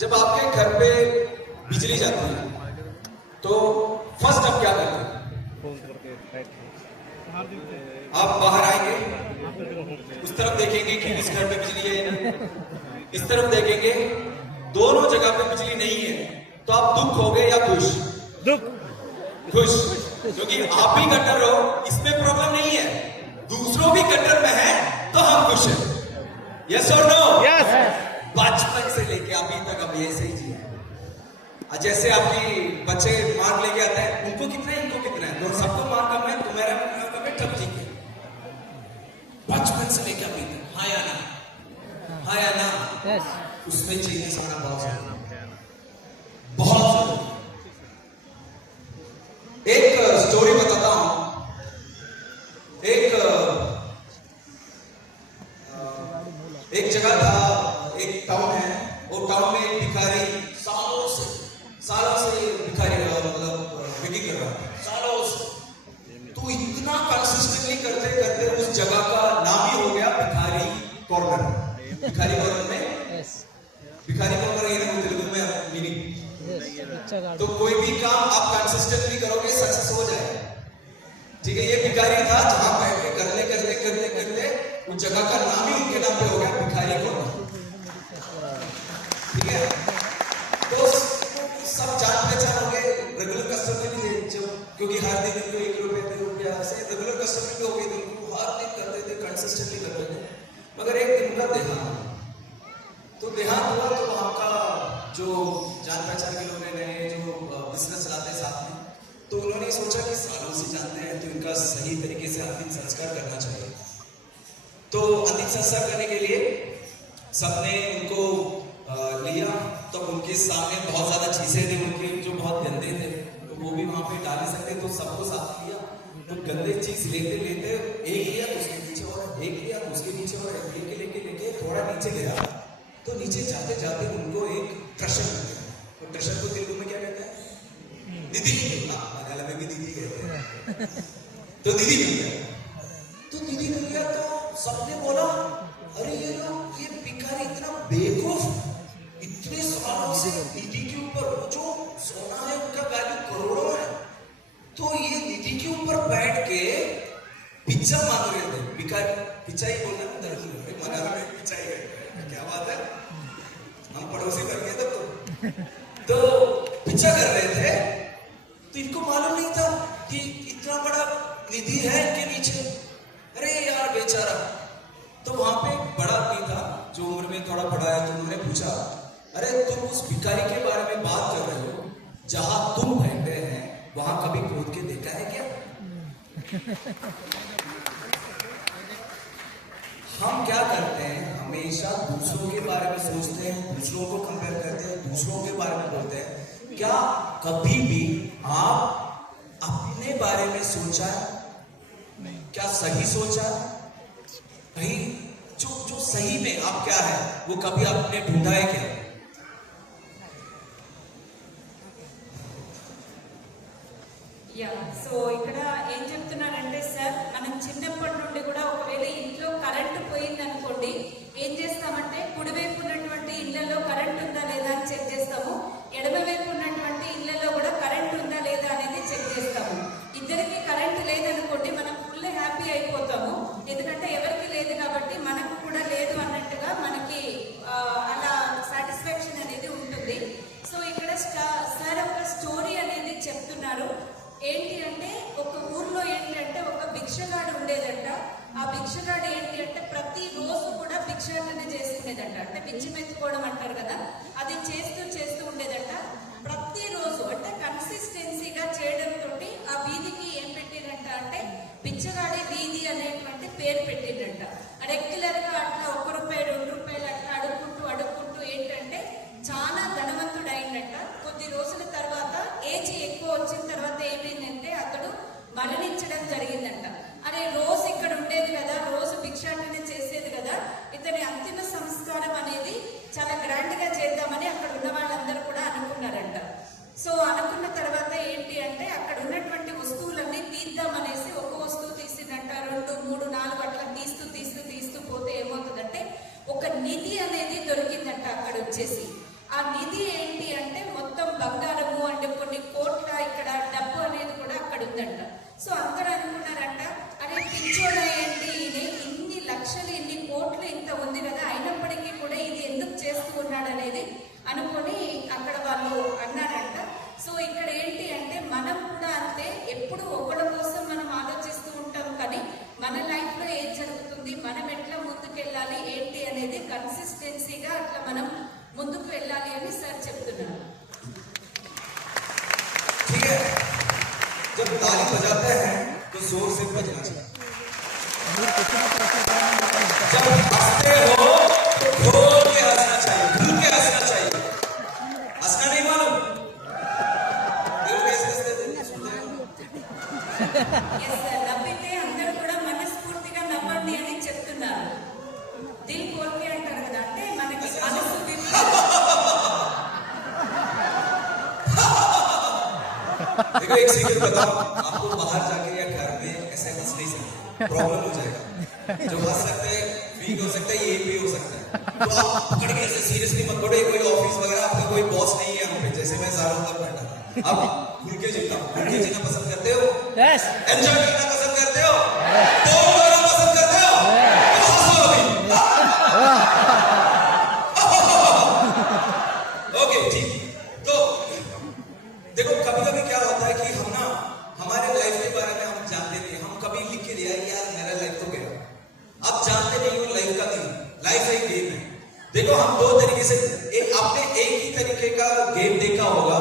जब आपके घर पे बिजली जाती है तो फर्स्ट आप क्या करते हैं? आप बाहर आएंगे, उस तरफ देखेंगे कि इस घर पे बिजली है, इस तरफ देखेंगे दोनों जगह पे बिजली नहीं है, तो आप दुख होगे या खुश? दुख। खुश, क्योंकि आप भी कट्टर हो, इसमें प्रॉब्लम नहीं है, दूसरों भी कट्टर में है तो हम खुश हैं। यस और नो? यस। बचपन से लेके अभी तक अब ऐसे ही जिए। जैसे आपकी बच्चे मार्क लेके आते हैं, उनको कितना है इनको कितना है, तो सबको मार्क कम है, तुम्हारा मार्क कम है, तब ठीक है। बचपन से लेके अभी तक, हाँ या ना, हाँ या ना, यस। उसमें चेंजेस आना बहुत जरूरी है, बहुत जरूरी। एक स्टोरी बताता हूं। एक जगह था, एक टाउन है, वो टाउन में एक भिखारी सालों से भिखारी मतलब विकी कर रहा है, सालों से। तो इतना कंसिस्टेंटली करते करते उस जगह का नाम ही हो गया भिखारी कॉर्नर। भिखारी कॉर्नर में, भिखारी कॉर्नर ये ना तेलुगु में मीनिंग। तो कोई भी काम आप कंसिस्टेंटली करोगे सक्सेस हो जाएगा, ठीक है। ये भिखारी था जहां बैठ के करते करते करते करते उस जगह का नाम ही उनके नाम पे हो गया, भिखारी कॉर्नर, ठीक है। तो सब जान पहचान हो गए, रेगुलर कस्टमर भी थे, क्योंकि हर दिन इनको 1 रुपया 2 रुपया ऐसे रेगुलर कस्टमर भी हो गए थे, उनको हर दिन करते थे, कंसिस्टेंटली करते थे। मगर एक दिन का देहांत, तो देहांत हुआ, तो वहां का जो जान पहचान के लोग हैं, जो बिजनेस चलाते हैं साथ में, तो उन्होंने सोचा कि सालों से जानते हैं तो इनका सही तरीके से अंतिम संस्कार करना चाहिए। तो अंतिम संस्कार करने के लिए सबने उनको लिया, तो उनके सामने बहुत ज्यादा चीजें थी उनके जो बहुत गंदे थे, तो वो भी वहां पे डाल नहीं सकते, तो सबको साथ लिया। तो गंदे चीज लेते लेते एक लिया तो उसके पीछे और एक लिया तो उसके पीछे और लेके लेके लेके थोड़ा नीचे गया, तो नीचे जाते जाते उनको एक ट्रेशर मिल गया। तो ट्रेशर को तेलुगु में क्या कहते हैं? दीदी। मलयालम में भी दीदी कहते हैं। तो दीदी मिल गया, तो दीदी मिल गया, तो सबने बोला अरे ये लोग, ये भिखारी इतना बेवकूफ, इतने सालों से दीदी के ऊपर, वो जो सोना है उनका वैल्यू करोड़ों है, तो ये दीदी के ऊपर बैठ के पिज्जा मांग रहे थे। भिखारी पिज्जा ही बोलना है, मलयालम में पिज्जा ही कहते हैं, क्या बात है, हम पड़ोसी कर गए तब तो पिज्जा कर रहे थे। तो इनको मालूम नहीं था कि इतना बड़ा निधि है इनके नीचे। अरे यार बेचारा। तो वहां पे एक बड़ा आदमी था जो उम्र में थोड़ा बड़ा है, तो उन्होंने पूछा अरे तुम उस भिखारी के बारे में बात कर रहे हो, जहां तुम बैठे हैं वहां कभी खोद के देखा है क्या? हम क्या करते हैं, हमेशा दूसरों के बारे में सोचते हैं, दूसरों को कंपेयर करते हैं, दूसरों के बारे में बोलते हैं। क्या कभी भी आप अपने बारे में सोचा? क्या सही सोचा? कहीं जो सही में आप क्या है वो कभी आपने ढूंढा है क्या? యా సో ఇక్కడ ఏం చెప్తున్నారంటే సార్, మనం చిన్నప్పటి నుండి కూడా ఒకవేళ ఇంట్లో కరెంటు పోయింది అనుకోండి, ఏం చేస్తామంటే కుడివైపు ఉన్నటువంటి ఇళ్లలో కరెంట్ ఉందా లేదా అని చెక్ చేస్తాము, ఎడమవైపు ఉన్నటువంటి ఇళ్లలో కూడా కరెంట్ ఉందా లేదా అనేది చెక్ చేస్తాము. ఇద్దరికి కరెంట్ లేదనుకోండి మనం ఫుల్ హ్యాపీ అయిపోతాము, ఎందుకంటే ఎవరికి లేదు కాబట్టి మనకు కూడా లేదు అన్నట్టుగా మనకి అలా సాటిస్ఫాక్షన్ అనేది ఉంటుంది. సో ఇక్కడ సార్ ఒక స్టోరీ అనేది చెప్తున్నారు. ఏంటి అంటే ఒక ఊర్లో ఏంటంటే ఒక భిక్షగాడు ఉండేదంట. ఆ భిక్షగాడు ఏంటి అంటే ప్రతి రోజు కూడా భిక్షాటన చేస్తుండేదంట, అంటే పిచ్చి మెత్తుకోవడం అంటారు కదా, అది చేస్తూ చేస్తూ ఉండేదంట. ప్రతిరోజు అంటే కన్సిస్టెన్సీగా చేయడంతో ఆ వీధికి ఏం పెట్టిందంట అంటే పిచ్చగాడి వీధి అనేటువంటి పేరు పెట్టిందంట. రెగ్యులర్ గా అట్లా 1 రూపాయి 2 రూపాయలు అట్లా అడుక్కుంటూ ఏంటంటే చాలా ధనవంతుడు అయిందంట. కొద్ది రోజుల తర్వాత ఏజ్ ఎక్కువ వచ్చిన తర్వాత ఏమైందంటే అతడు మరణించడం జరిగిందంట. అరే రోజు ఇక్కడ ఉండేది కదా, రోజు భిక్షాటన చేసేది కదా, ఇతని అంతిమ సంస్కారం అనేది చాలా గ్రాండ్ గా చేద్దామని అక్కడ ఉన్న వాళ్ళందరూ కూడా అనుకున్నారంట. సో అనుకున్న తర్వాత ఏంటి అంటే అక్కడ ఉన్నటువంటి వస్తువులన్నీ తీద్దామనేసి ఒక వస్తువు తీసిందంట, 2, 3, 4 అట్లా తీస్తూ పోతే ఏమవుతుందంటే ఒక నిధి అనేది దొరికిందంట. అక్కడ వచ్చేసి ఆ ఆ నిధి ఏంటి అంటే మొత్తం బంగారము అంటే కొన్ని కోట్ల ఇక్కడ డబ్బు అనేది కూడా అక్కడ ఉందంట. సో అందరూ అనుకున్నారంట, అరే పిచ్చోడా ఏంటి ఇది, ఇన్ని లక్షలు ఇన్ని కోట్లు ఇంత ఉంది కదా, అయినప్పటికీ కూడా ఇది ఎందుకు చేస్తూ ఉన్నాడు అనేది అనుకొని అక్కడ వాళ్ళు అన్నారంట. సో ఇక్కడ ఏంటి అంటే మనం కూడా అంతే, ఎప్పుడు ఒకళ్ళ కోసం మనం ఆలోచిస్తూ ఉంటాం, కానీ మన లైఫ్ లో ఏం జరుగుతుంది, మనం ఎట్లా ముందుకెళ్ళాలి ఏంటి అనేది కన్సిస్టెన్సీగా అట్లా మనం ముందుకు వెళ్ళాలి అని సార్ చెప్తున్నారు. ठीक है, जब ताली बजाते हैं तो जोर से बजना चाहिए, जब हंसते हो तो खोल के हंसना चाहिए, खुल के हंसना चाहिए, हंसना नहीं मालूम ఎస్ సార్, నవ్వితే అందరూ కూడా మనస్ఫూర్తిగా నవ్వండి అని చెప్తున్నారు. దిల్ కోల్కే అంటారు కదా, అంటే మనకి మనసు देखो एक सीक्रेट बताओ आपको, बाहर जाके या घर में ऐसे हंस नहीं सकते, प्रॉब्लम हो जाएगा। जो हंस सकते हैं वीक हो सकता है, ये भी हो सकता है, तो आप पकड़ के ऐसे सीरियसली मत पकड़ो। कोई ऑफिस वगैरह आपका कोई बॉस नहीं है यहाँ पे, जैसे मैं सालों तक बैठा, आप खुल के जीना पसंद करते हो, यस, एंजॉय करना पसंद करते हो, बोल करना पसंद करते हो, हंसो अभी। ओके ठीक, तो देखो कभी कभी क्या होता है कि हम ना हमारे लाइफ के बारे में हम जानते नहीं, हम कभी लिख के दिया यार मेरा लाइफ तो गया, आप जानते नहीं हो लाइफ का गेम, लाइफ एक गेम है। देखो हम दो तरीके से, आपने एक ही तरीके का गेम देखा होगा,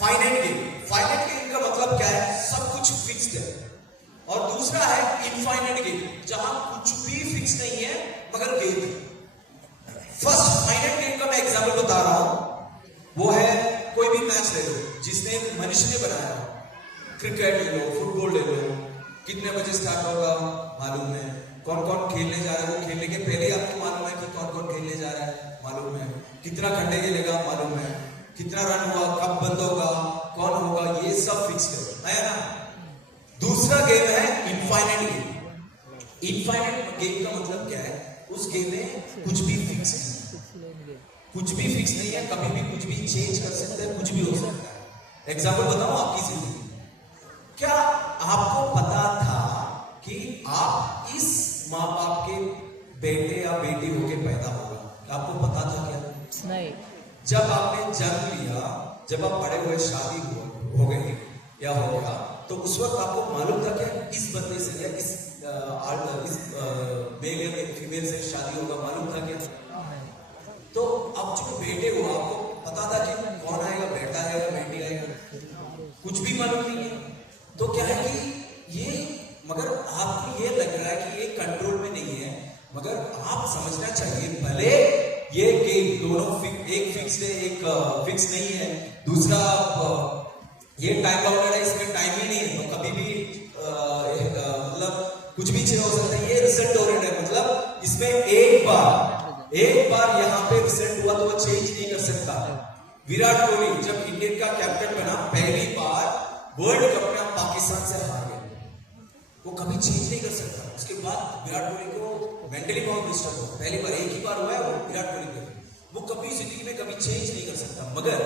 फाइनाइट गेम। फाइनाइट गेम का मतलब क्या है, सब कुछ फिक्स्ड है, और दूसरा है इनफाइनाइट गेम, जहां कुछ भी फिक्स नहीं है मगर गेम है। फर्स्ट फाइनाइट गेम का मैं एग्जांपल बता रहा हूं, वो है कोई भी मैच ले लो जिसने मनुष्य ने बनाया, क्रिकेट ले लो, फुटबॉल ले लो, कितने बजे स्टार्ट होगा मालूम है, कौन कौन खेलने जा रहा है, वो खेलने के पहले आपको मालूम है कि कौन कौन खेलने जा रहा है, मालूम है कितना घंटे खेलेगा, मालूम है कितना रन हुआ, कब बंद होगा, कौन होगा, ये सब फिक्स है ना। दूसरा गेम है इनफाइनाइट गेम। इनफाइनाइट गेम का मतलब क्या है, उस गेम में कुछ भी फिक्स है, कुछ भी फिक्स नहीं है, कभी भी कुछ भी चेंज कर सकते हैं, कुछ भी हो सकता है। एग्जांपल बताऊं आपकी जिंदगी, क्या आपको पता था कि आप इस माँ बाप के बेटे या बेटी होके पैदा होगा, आपको पता था क्या? नहीं। जब आपने जन्म लिया, जब आप बड़े हुए, शादी हो गई या हो गया, तो उस वक्त आपको मालूम था क्या इस बंदे से या इस मेल या फीमेल से शादी होगा, मालूम था क्या? तो अब जो बेटे हुआ, आपको पता था कि कौन आएगा, बेटा आएगा बेटी आएगा, कुछ भी मालूम नहीं है। तो क्या है कि ये, मगर आपको ये लग रहा है कि ये कंट्रोल में नहीं है, मगर आप समझना चाहिए भले ये गेम दोनों एक फिक्स है, एक फिक्स नहीं है, दूसरा ये टाइम बाउंडेड है, इसमें टाइम ही नहीं है, तो कभी भी मतलब कुछ भी चेंज हो सकता है। ये रिजल्ट ओरिएंटेड है, मतलब इसमें एक बार यहाँ पे रिजल्ट हुआ तो वो चेंज नहीं कर सकता। विराट कोहली जब इंडियन का कैप्टन बना, पहली बार वर्ल्ड कप में पाकिस्तान से हार गए, वो कभी चेंज नहीं कर सकता। उसके बाद विराट कोहली को मेंटली बहुत डिस्टर्ब हुआ, पहली बार, एक ही बार हुआ है वो विराट कोहली को, वो कभी जिंदगी में कभी चेंज नहीं कर सकता। मगर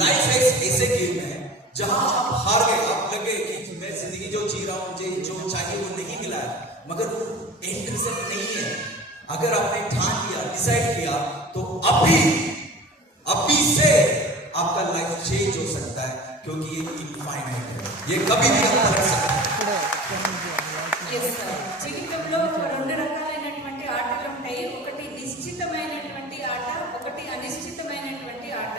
लाइफ ऐसे गेम है जहां आप हार गए, आप लगे कि मैं जिंदगी जो जी रहा हूं, मुझे जो चाहिए वो नहीं मिला है, मगर वो एंड रिजल्ट नहीं है। अगर आपने ठान लिया, डिसाइड किया, तो अभी से आपका लाइफ चेंज हो सकता है, क्योंकि ये इनफाइनाइट है, ये कभी भी आप कर सकते हैं। జీవితంలో రెండు రకాలైనటువంటి ఆటలు ఉంటాయి, ఒకటి నిశ్చితమైనటువంటి ఆట, ఒకటి అనిశ్చితమైనటువంటి ఆట.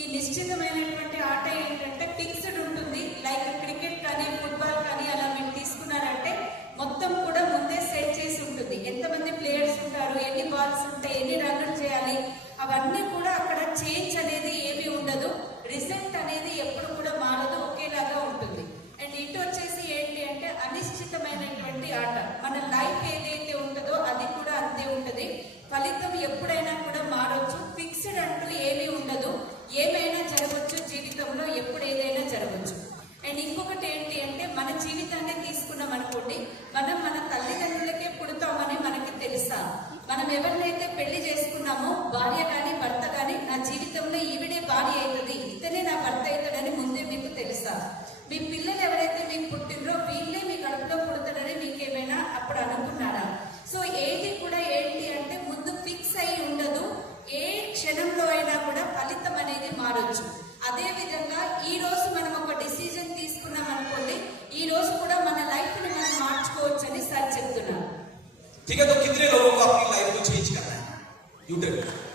ఈ నిశ్చితమైనటువంటి ఆట ఏంటంటే ఫిక్స్డ్ ఉంటుంది, లైక్ క్రికెట్ కానీ ఫుట్బాల్ కానీ అలా మీరు తీసుకున్నారంటే మొత్తం కూడా ముందే సెట్ చేసి ఉంటుంది, ఎంతమంది ప్లేయర్స్ ఉంటారు, ఎన్ని బాల్స్ ఉంటాయి, ఎన్ని రన్నులు చేయాలి, అవన్నీ కూడా అక్కడ చేంజ్ అనేది ఏమీ ఉండదు, రిజల్ట్ అనేది ఎప్పుడు కూడా మారదు, ఒకేలాగా ఉంటుంది. అండ్ ఇటు వచ్చేసి ఏంటి అంటే అనిశ్చితమైనటువంటి ఆట, మన లైఫ్ ఏదైతే ఉంటుందో అది కూడా అంతే ఉంటుంది, ఫలితం ఎప్పుడైనా కూడా మారొచ్చు, ఫిక్స్డ్ అంటూ ఏమీ ఉండదు, ఏమైనా జరగవచ్చు.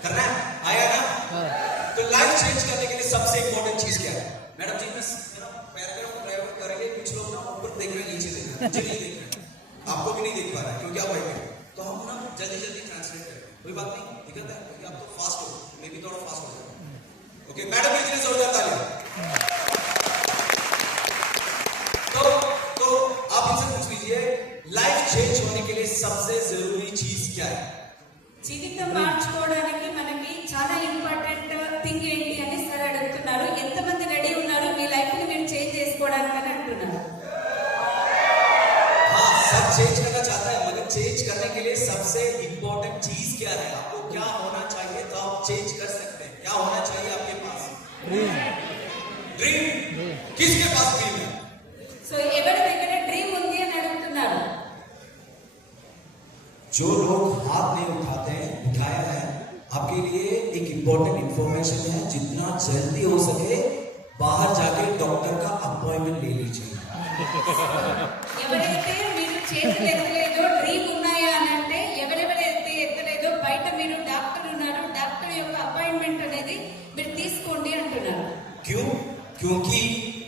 करना है, आया ना? तो लाइफ चेंज करने के लिए सबसे इंपॉर्टेंट चीज क्या है? मैडम जी, मैं पैराग्राफ ड्राइव करेंगे, कुछ लोग ना ऊपर देख रहे हैं, नीचे देख रहे हैं, मुझे नहीं देख रहे हैं, आपको भी नहीं देख पा रहा है क्योंकि आप बैठे हैं। तो हम ना जल्दी जल्दी ट्रांसलेट करें, कोई बात नहीं, दिक्कत है क्योंकि आप तो फास्ट हो, मैं भी थोड़ा फास्ट हो जाऊँ। ओके मैडम, इतने जोरदार तालियां। तो आप इनसे पूछ लीजिए, लाइफ चेंज होने के लिए सबसे जरूरी चीज क्या है? జీవితం మార్చుకోవడానికి మనకి చాలా ఇంపార్టెంట్ థింగ్ ఏంటి అని సార్ అడుగుతున్నారు. ఎంతమంది రెడీ ఉన్నారు మీ లైఫ్ ని మీరు చేంజ్ చేసుకోవడానికి అని అంటున్నారు? हाँ, सब चेंज करना चाहता है, मगर चेंज करने के लिए सबसे इंपॉर्टेंट चीज क्या है? आपको क्या होना चाहिए तो आप चेंज कर सकते हैं? क्या होना चाहिए आपके पास? ड्रीम। किसके पास ड्रीम है? సో ఎవరి దగ్గర డ్రీమ్ ఉంది అని అడుగుతున్నారు. जो लोग हाथ नहीं उठाते हैं, उठाया है, आपके लिए एक इंपॉर्टेंट इंफॉर्मेशन है, जितना जल्दी हो सके बाहर जाके डॉक्टर का अपॉइंटमेंट ले लीजिए। ఎవరైతే మీరు చేతులు ఎత్తలేదో డ్రీమ్ ఉన్నాయా అని అంటే, ఎవరెవరైతే ఎత్తలేదో బయట మీరు డాక్టర్ ఉన్నారు, డాక్టర్ యొక్క అపాయింట్మెంట్ అనేది మీరు తీసుకోండి అంటున్నారు. क्यों? क्योंकि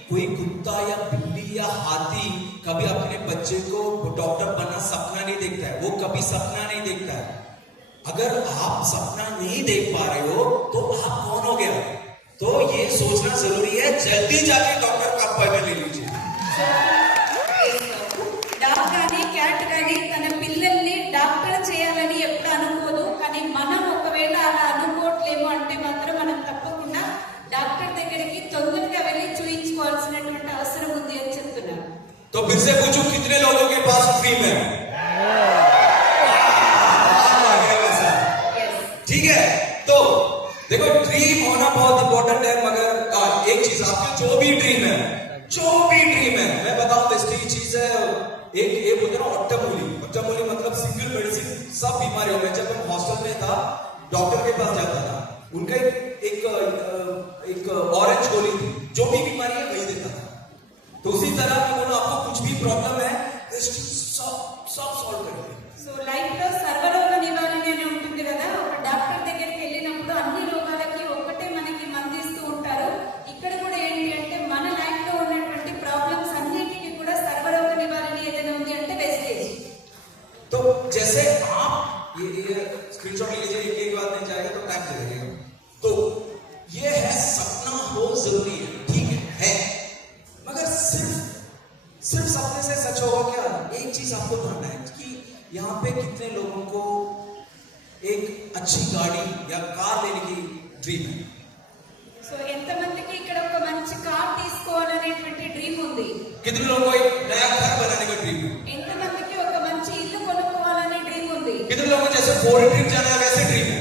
कोई कुत्ता या बिल्ली या हाथी कभी अपने बच्चे को डॉक्टर बनना सपना नहीं देखता है, वो कभी सपना नहीं देखता है। अगर आप सपना नहीं देख पा रहे हो तो आप कौन हो गया? तो ये सोचना जरूरी है, जल्दी जाके डॉक्टर का अपॉइंटमेंट ले लीजिए। డాగ్ కానీ క్యాట్ కానీ తన పిల్లల్ని డాక్టర్ చేయాలని ఎప్పుడు అనుకోదు. కానీ మనం ఒకవేళ అలా అనుకోవట్లేము అంటే మాత్రం మనం తప్పకుండా డాక్టర్ దగ్గరికి తొందరగా వెళ్ళి చూయించుకోవాల్సినటువంటి అవసరం ఉంది అని చెప్తున్నారు. तो फिर से पूछूं, कितने लोगों के पास ड्रीम है? ठीक है, तो देखो ड्रीम होना बहुत इंपॉर्टेंट है, मगर एक चीज, आपके जो भी ड्रीम है मैं बताऊं बेस्टी चीज है, एक बोलते ना ऑप्टामोली मतलब सिंगल मेडिसिन सब बीमारियों में। जब मैं हॉस्टल में था, डॉक्टर के पास जाता था, उनका एक ऑरेंज गोली थी, जो भी बीमारी है वही देता था। तो उसी तरह मैं बोलूं, आपको कुछ भी प्रॉब्लम है, सब सॉल्व करेंगे। సో లైఫ్ లో సర్వరోగ నివారణ అని ఉంటుంది కదా, ఒక డాక్టర్ దగ్గరికి వెళ్ళినప్పుడు అన్ని రోగాలకి ఒక్కటే మనకి మందిస్తూ ఉంటారు. ఇక్కడ కూడా ఏంటి అంటే మన లైఫ్ లో ఉన్నటువంటి ప్రాబ్లమ్స్ అన్నిటికీ కూడా సర్వరోగ నివారణ ఏదైనా ఉంది అంటే వెస్టేజ్. तो जैसे आप ये स्क्रीनशॉट ले लीजिए, एक बात नहीं जाएगा तो टाइम लगेगा। तो ये है, सपना हो जरूरी है, ठीक है, मगर सिर्फ सपने से सच होगा क्या? एक चीज आपको जानना है कि यहाँ पे कितने लोगों को एक अच्छी गाड़ी या कार लेने की ड्रीम है? సో ఎంతమందికి ఇక్కడ ఒక మంచి కార్ తీసుకోవాలనేటువంటి డ్రీమ్ ఉంది? कितने लोगों को एक नया घर बनाने का ड्रीम है? ఎంతమందికి ఒక మంచి ఇల్లు కొనుక్కోవాలనే డ్రీమ్ ఉంది? कितने लोगों को जैसे फॉरेन ट्रिप जाना है वैसे ड्रीम है?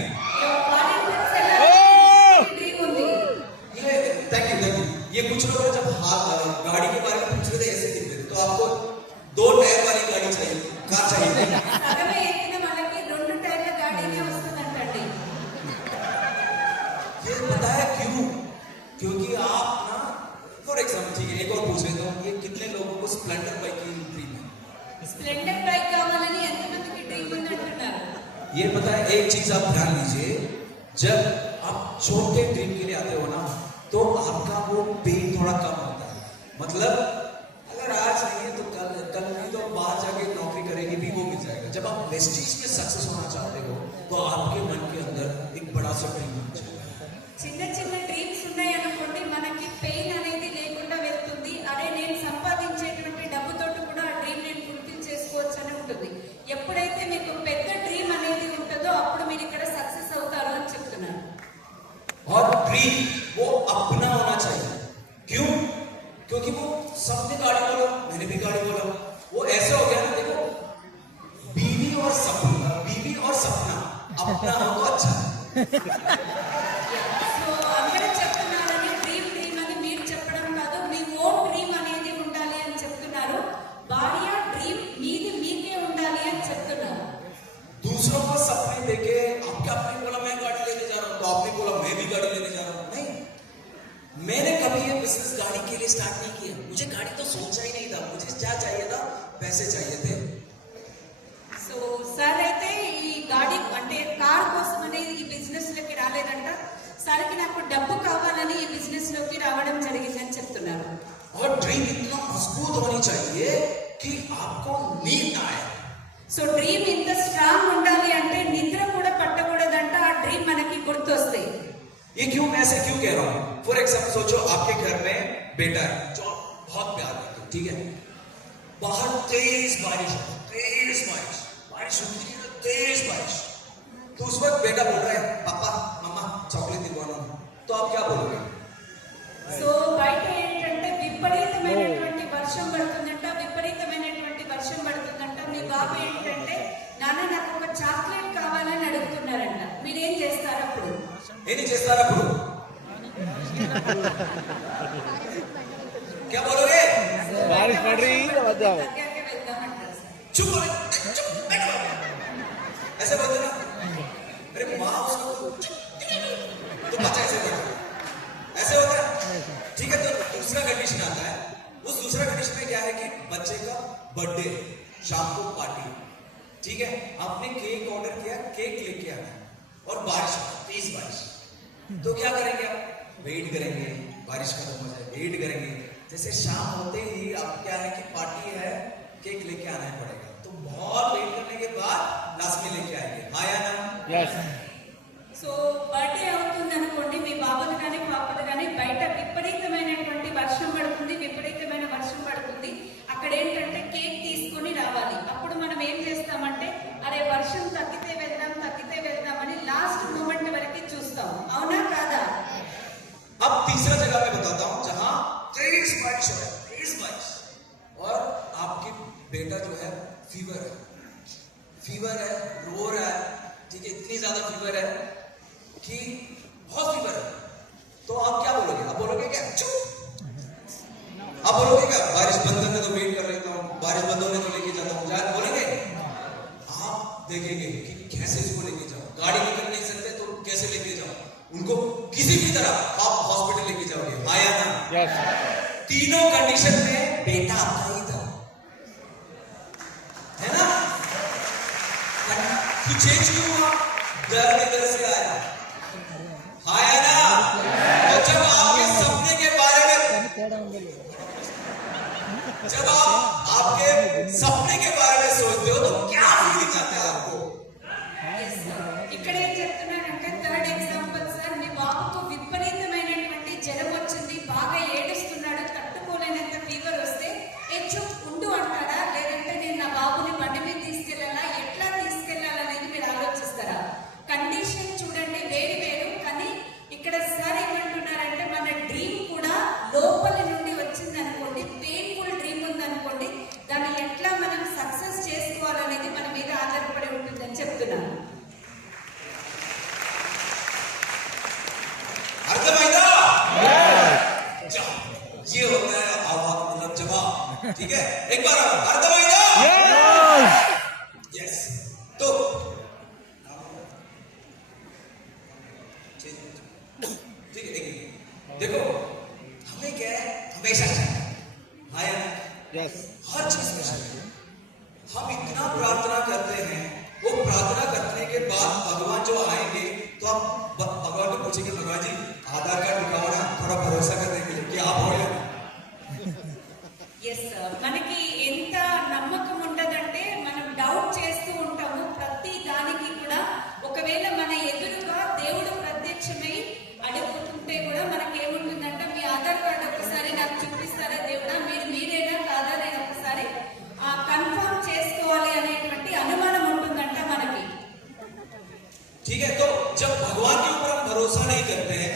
డ్రీమ్ ఉంది. ये थैंक यू। ये कुछ लोग जब गाड़ी के बारे में पूछ रहे थे ऐसे दिखते थे, तो आपको 2 टायर वाली गाड़ी चाहिए, कार चाहिए। సగమే ఎక్కిన వాళ్ళకి 2 టైర్ల గాడీనే వస్తుందంటండి. ये पता है क्यों? क्योंकि आप ना, फॉर एग्जाम्पल, ठीक है, एक और पूछ लेता हूँ, ये कितने लोगों को स्प्लेंडर बाइक की ड्रीम है? స్ప్లెండర్ బైక్ కావాలని ఎంతమందికి డ్రీమ్ ఉంది అంటున్నారు? ये पता है, एक चीज आप ध्यान लीजिए, जब आप छोटे ड्रीम के लिए आते हो ना, तो आपका वो पेन थोड़ा कम होता है। मतलब अगर आज नहीं है तो कल नहीं तो बाहर जाके नौकरी करेगी भी, वो मिल जाएगा। जब आप वेस्टीज में सक्सेस होना चाहते हो तो आपके मन के अंदर एक बड़ा सा ड्रीम होना चाहिए। చిన్న చిన్న డ్రీమ్స్ ఉన్నాయి అనుకోండి, మనకి పెయిన్ అనేది లేకుండా వెళ్తుంది. అరే నేను సంపాదించేటువంటి డబ్బుతోటి కూడా ఆ డ్రీమ్ నేను ఫుల్ఫిల్ చేసుకోవచ్చు అని ఉంటుంది. ఎప్పుడైతే మీకు పెద్ద డ్రీమ్ అనేది ఉంటుందో అప్పుడు మీరు ఇక్కడ సక్సెస్ అవుతారు అని చెప్తున్నాను. और ड्रीम वो अपना होना चाहिए। क्यों? क्योंकि वो सबने गाड़ी बोला, मैंने भी गाड़ी बोला, वो ऐसे हो गया ना, देखो बीवी और सपना अपना हो तो अच्छा है। సో అందరూ చెప్తున్నారని డ్రీమ్ అని మీరు చెప్పడం కాదు, మీ ఓన్ డ్రీమ్ అనేది ఉండాలి అని చెప్తున్నారు. భార్య డ్రీమ్ మీది మీకే ఉండాలి అని చెప్తున్నారు. दूसरों को सपने देके आपके अपने बोला मैं गाड़ी लेने जा रहा हूँ, तो आपने बोला मैं भी गाड़ी लेने जा रहा हूँ। नहीं, मैंने कभी ये बिजनेस गाड़ी के लिए स्टार्ट नहीं किया, मुझे गाड़ी तो सोचा ही नहीं था, मुझे क्या चाहिए था, पैसे चाहिए थे। సో సార్ అయితే ఈ గాడి అంటే కార్ కోసం అనేది ఈ బిజినెస్ లకి और ड्रीम इतना मजबूत होनी चाहिए कि आपको नींद ना आए. సో డ్రీమ్ ఇంత స్ట్రాంగ్ ఉండాలి అంటే నిద్ర కూడా పట్టకూడదంట. ఆ డ్రీమ్ మనకి గుర్తొస్తాయి. ये क्यों, मैं ऐसे क्यों कह रहा हूं? फॉर एग्जाम्पल सोचो आपके घर में बेटा है जो बहुत प्यार करते हैं, ठीक है. बाहर तेज बारिश होती है, तेज बारिश. तो उस वक्त बेटा बोल रहा है पापा मम्मा चॉकलेट दिलवाना, तो आप क्या बोलोगे? సో బయట ఏంటంటే విపరీతమైనటువంటి వర్షం పడుతుందంట. విపరీతమైనటువంటి వర్షం పడుతుందంట. మీ బాబు ఏంటంటే నాన్న నాకు ఒక చాక్లెట్ కావాలని అడుగుతున్నారంట. మీరేం చేస్తారు అప్పుడు? ఏం చేస్తారు అప్పుడు? क्या बोलोगे? बारिश पड़ रही है, मत जाओ. తగ్గాకే వెళ్దామంటారు సార్. चुप हो, चुप बैठो. ऐसे बोलते ना. अरे माँ उसको तो बच्चा ऐसे बोलता है. ऐसे होता है. ठीक है, तो दूसरा कंडीशन आता है. उस दूसरा कंडीशन में क्या है कि बच्चे का बर्थडे, शाम को पार्टी, ठीक है, आपने केक ऑर्डर किया, केक लेके आना और बारिश, तेज बारिश. तो क्या करेंगे आप? वेट करेंगे, बारिश खत्म हो जाए, वेट करेंगे. जैसे शाम होते ही आप क्या है कि पार्टी है, केक लेके आना पड़ेगा. तो बहुत वेट करने के बाद लास्ट में लेके आएंगे. हाँ या ना? Yes. సో బర్త్డే అవుతుంది అనుకోండి, మీ బాబుది కానీ పాపది కానీ బయట విపరీతమైనటువంటి వర్షం పడుతుంది. విపరీతమైన వర్షం పడుతుంది. అక్కడ ఏంటంటే కేక్ తీసుకొని రావాలి. అప్పుడు మనం ఏం చేస్తామంటే అరే వర్షం తగ్గితే వెళ్దాం అని లాస్ట్ మూమెంట్ వరకు చూస్తాం. అవునా కాదా? अब तीसरा जगह मैं बताता हूं जहां तेज बारिश हो रहा है, तेज बारिश, और आपके बेटा जो है फीवर है, रो रहा है, ठीक है, इतनी ज्यादा फीवर है कि बहुत फीवर है. तो आप क्या बोलोगे? आप बोलोगे क्या चुप? आप बोलोगे क्या बारिश बंद करने तो वेट कर लेता हूं, बारिश बंद होने तो लेके जाता हूं, शायद बोलेंगे? आप देखेंगे कि कैसे इसको लेके जाओ. गाड़ी निकल नहीं सकते तो कैसे लेके जाओ उनको, किसी भी तरह आप हॉस्पिटल लेके जाओगे. हाँ या ना? Yes. तीनों कंडीशन में बेटा आपका ही था, है ना? तो चेंज क्यों हुआ? दर्द इधर से आया. हाँ या ना? तो जब आपके सपने के बारे में, जब आप आपके सपने के बारे में सोचते हो तो क्या फीलिंग आता है आपको? ఇక్కడ ఏం చెప్తున్నానంటే థర్డ్ ఎగ్జాంపుల్ సార్, మీ బాబుకు విపరీతమైనటువంటి జ్వరం వచ్చింది, బాగా ఏడుస్తున్నాడు, తట్టుకోలేనంత ఫీవర్ వస్తే ఏ చూప్ ఉండు అంటారా, లేదంటే నేను నా బాబుని బండి మీద తీసుకెళ్లాలా, ఎట్లా తీసుకెళ్లాలనేది మీరు ఆలోచిస్తారా? కండిషన్ చూడండి వేరు వేరు. కానీ ఇక్కడ సార్ ఏమంటున్నారంటే మన డ్రీమ్ కూడా లోపలి నుండి వచ్చింది అనుకోండి, పెయిన్ఫుల్ డ్రీమ్ ఉందనుకోండి, దాన్ని ఎట్లా మనం సక్సెస్ చేసుకోవాలనేది మన మీద ఆధారపడి ఉంటుందని చెప్తున్నాను. अर्थమైందా? ये होता है आवाज, मतलब जवाब. ठीक है, एक बार अर्थమైందా? Yes. यस. तो ठीक है, देखो हमें क्या है, हमेशा चाहिए. हाँ या ना? Yes. हर चीज में चाहिए. हम इतना प्रार्थना करते हैं, वो प्रार्थना करने के बाद भगवान जो आएंगे तो आप भगवान को पूछेंगे भगवान जी आधार कार्ड दिखाओ ना, थोड़ा भरोसा करने के लिए कि आप हो या नहीं. ఎస్ మనకి ఎంత నమ్మకం ఉండదంటే మనం డౌట్ చేస్తూ ఉంటాము ప్రతి దానికి కూడా. ఒకవేళ మన ఎదురుగా దేవుడు ప్రత్యక్షమై అడుగుతుంటే కూడా మనకి ఏముంటుందంటే మీ ఆధార్ కార్డు ఒకసారి నాకు చూపిస్తారా దేవుడా, మీరేనా కాదా, నేను ఒకసారి కన్ఫర్మ్ చేసుకోవాలి అనేటువంటి అనుమానం ఉంటుందంట మనకి. ठीक है, तो जब भगवान के ऊपर हम भरोसा नहीं करते हैं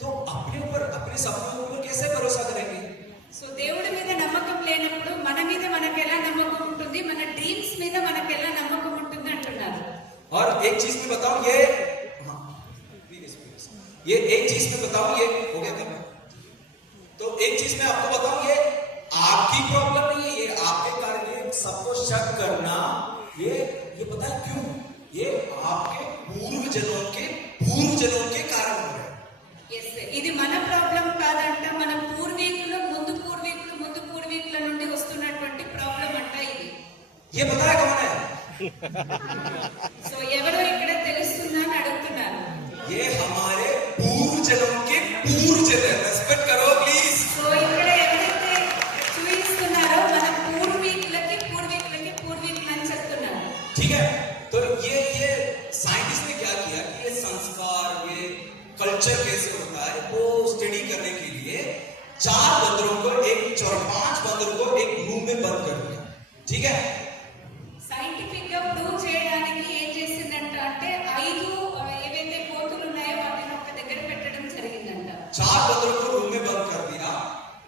तो अपने ऊपर, अपने सपनों के ऊपर कैसे भरोसा करेंगे? సో దేవుడి మీద నమ్మకం లేనప్పుడు మన మీద మనకు ఎలా నమ్మకం ఉంటుంది, మన డ్రీమ్స్ మీద మనకు ఎలా నమ్మకం ఉంటుంది అంటున్నారు. और एक चीज में बताऊं, ये हाँ, प्लीज ये एक चीज में बताऊं, ये हो गया क्या? तो एक चीज में आपको बताऊं, ये आपकी प्रॉब्लम नहीं है, ये आपके कारण, ये सबको शक करना, ये पता है क्यों? ये आपके पूर्व जन्मों के कारण हो रहा है. ఎస్ ఇది మన ప్రాబ్లం కాదంట, మన పూర్వీకుల నుండి వస్తున్నటువంటి ప్రాబ్లం అంట ఇది. ये पता है कौन है? సో ఎవరో ఇక్కడ తెలుస్తుందా అని అడుగుతున్నారు. ये हमारे पूर्व जन्म के, रेस्पेक्ट करो प्लीज. సో ఇక్కడ ఎవరైతే कल्चर कैसे होता है वो स्टडी करने के लिए 4 बंदरों को 5 बंदरों को एक रूम में बंद कर दिया, ठीक है। సైంటిఫిక్ గా ప్రూవ్ చేయడానికి ఏం చేసిందంట అంటే 5 ఏవైతే కోతులు ఉన్నాయో వాటిని ఒక దగ్గర పెట్టడం జరిగిందంట. 4 बंदरों को रूम में बंद कर दिया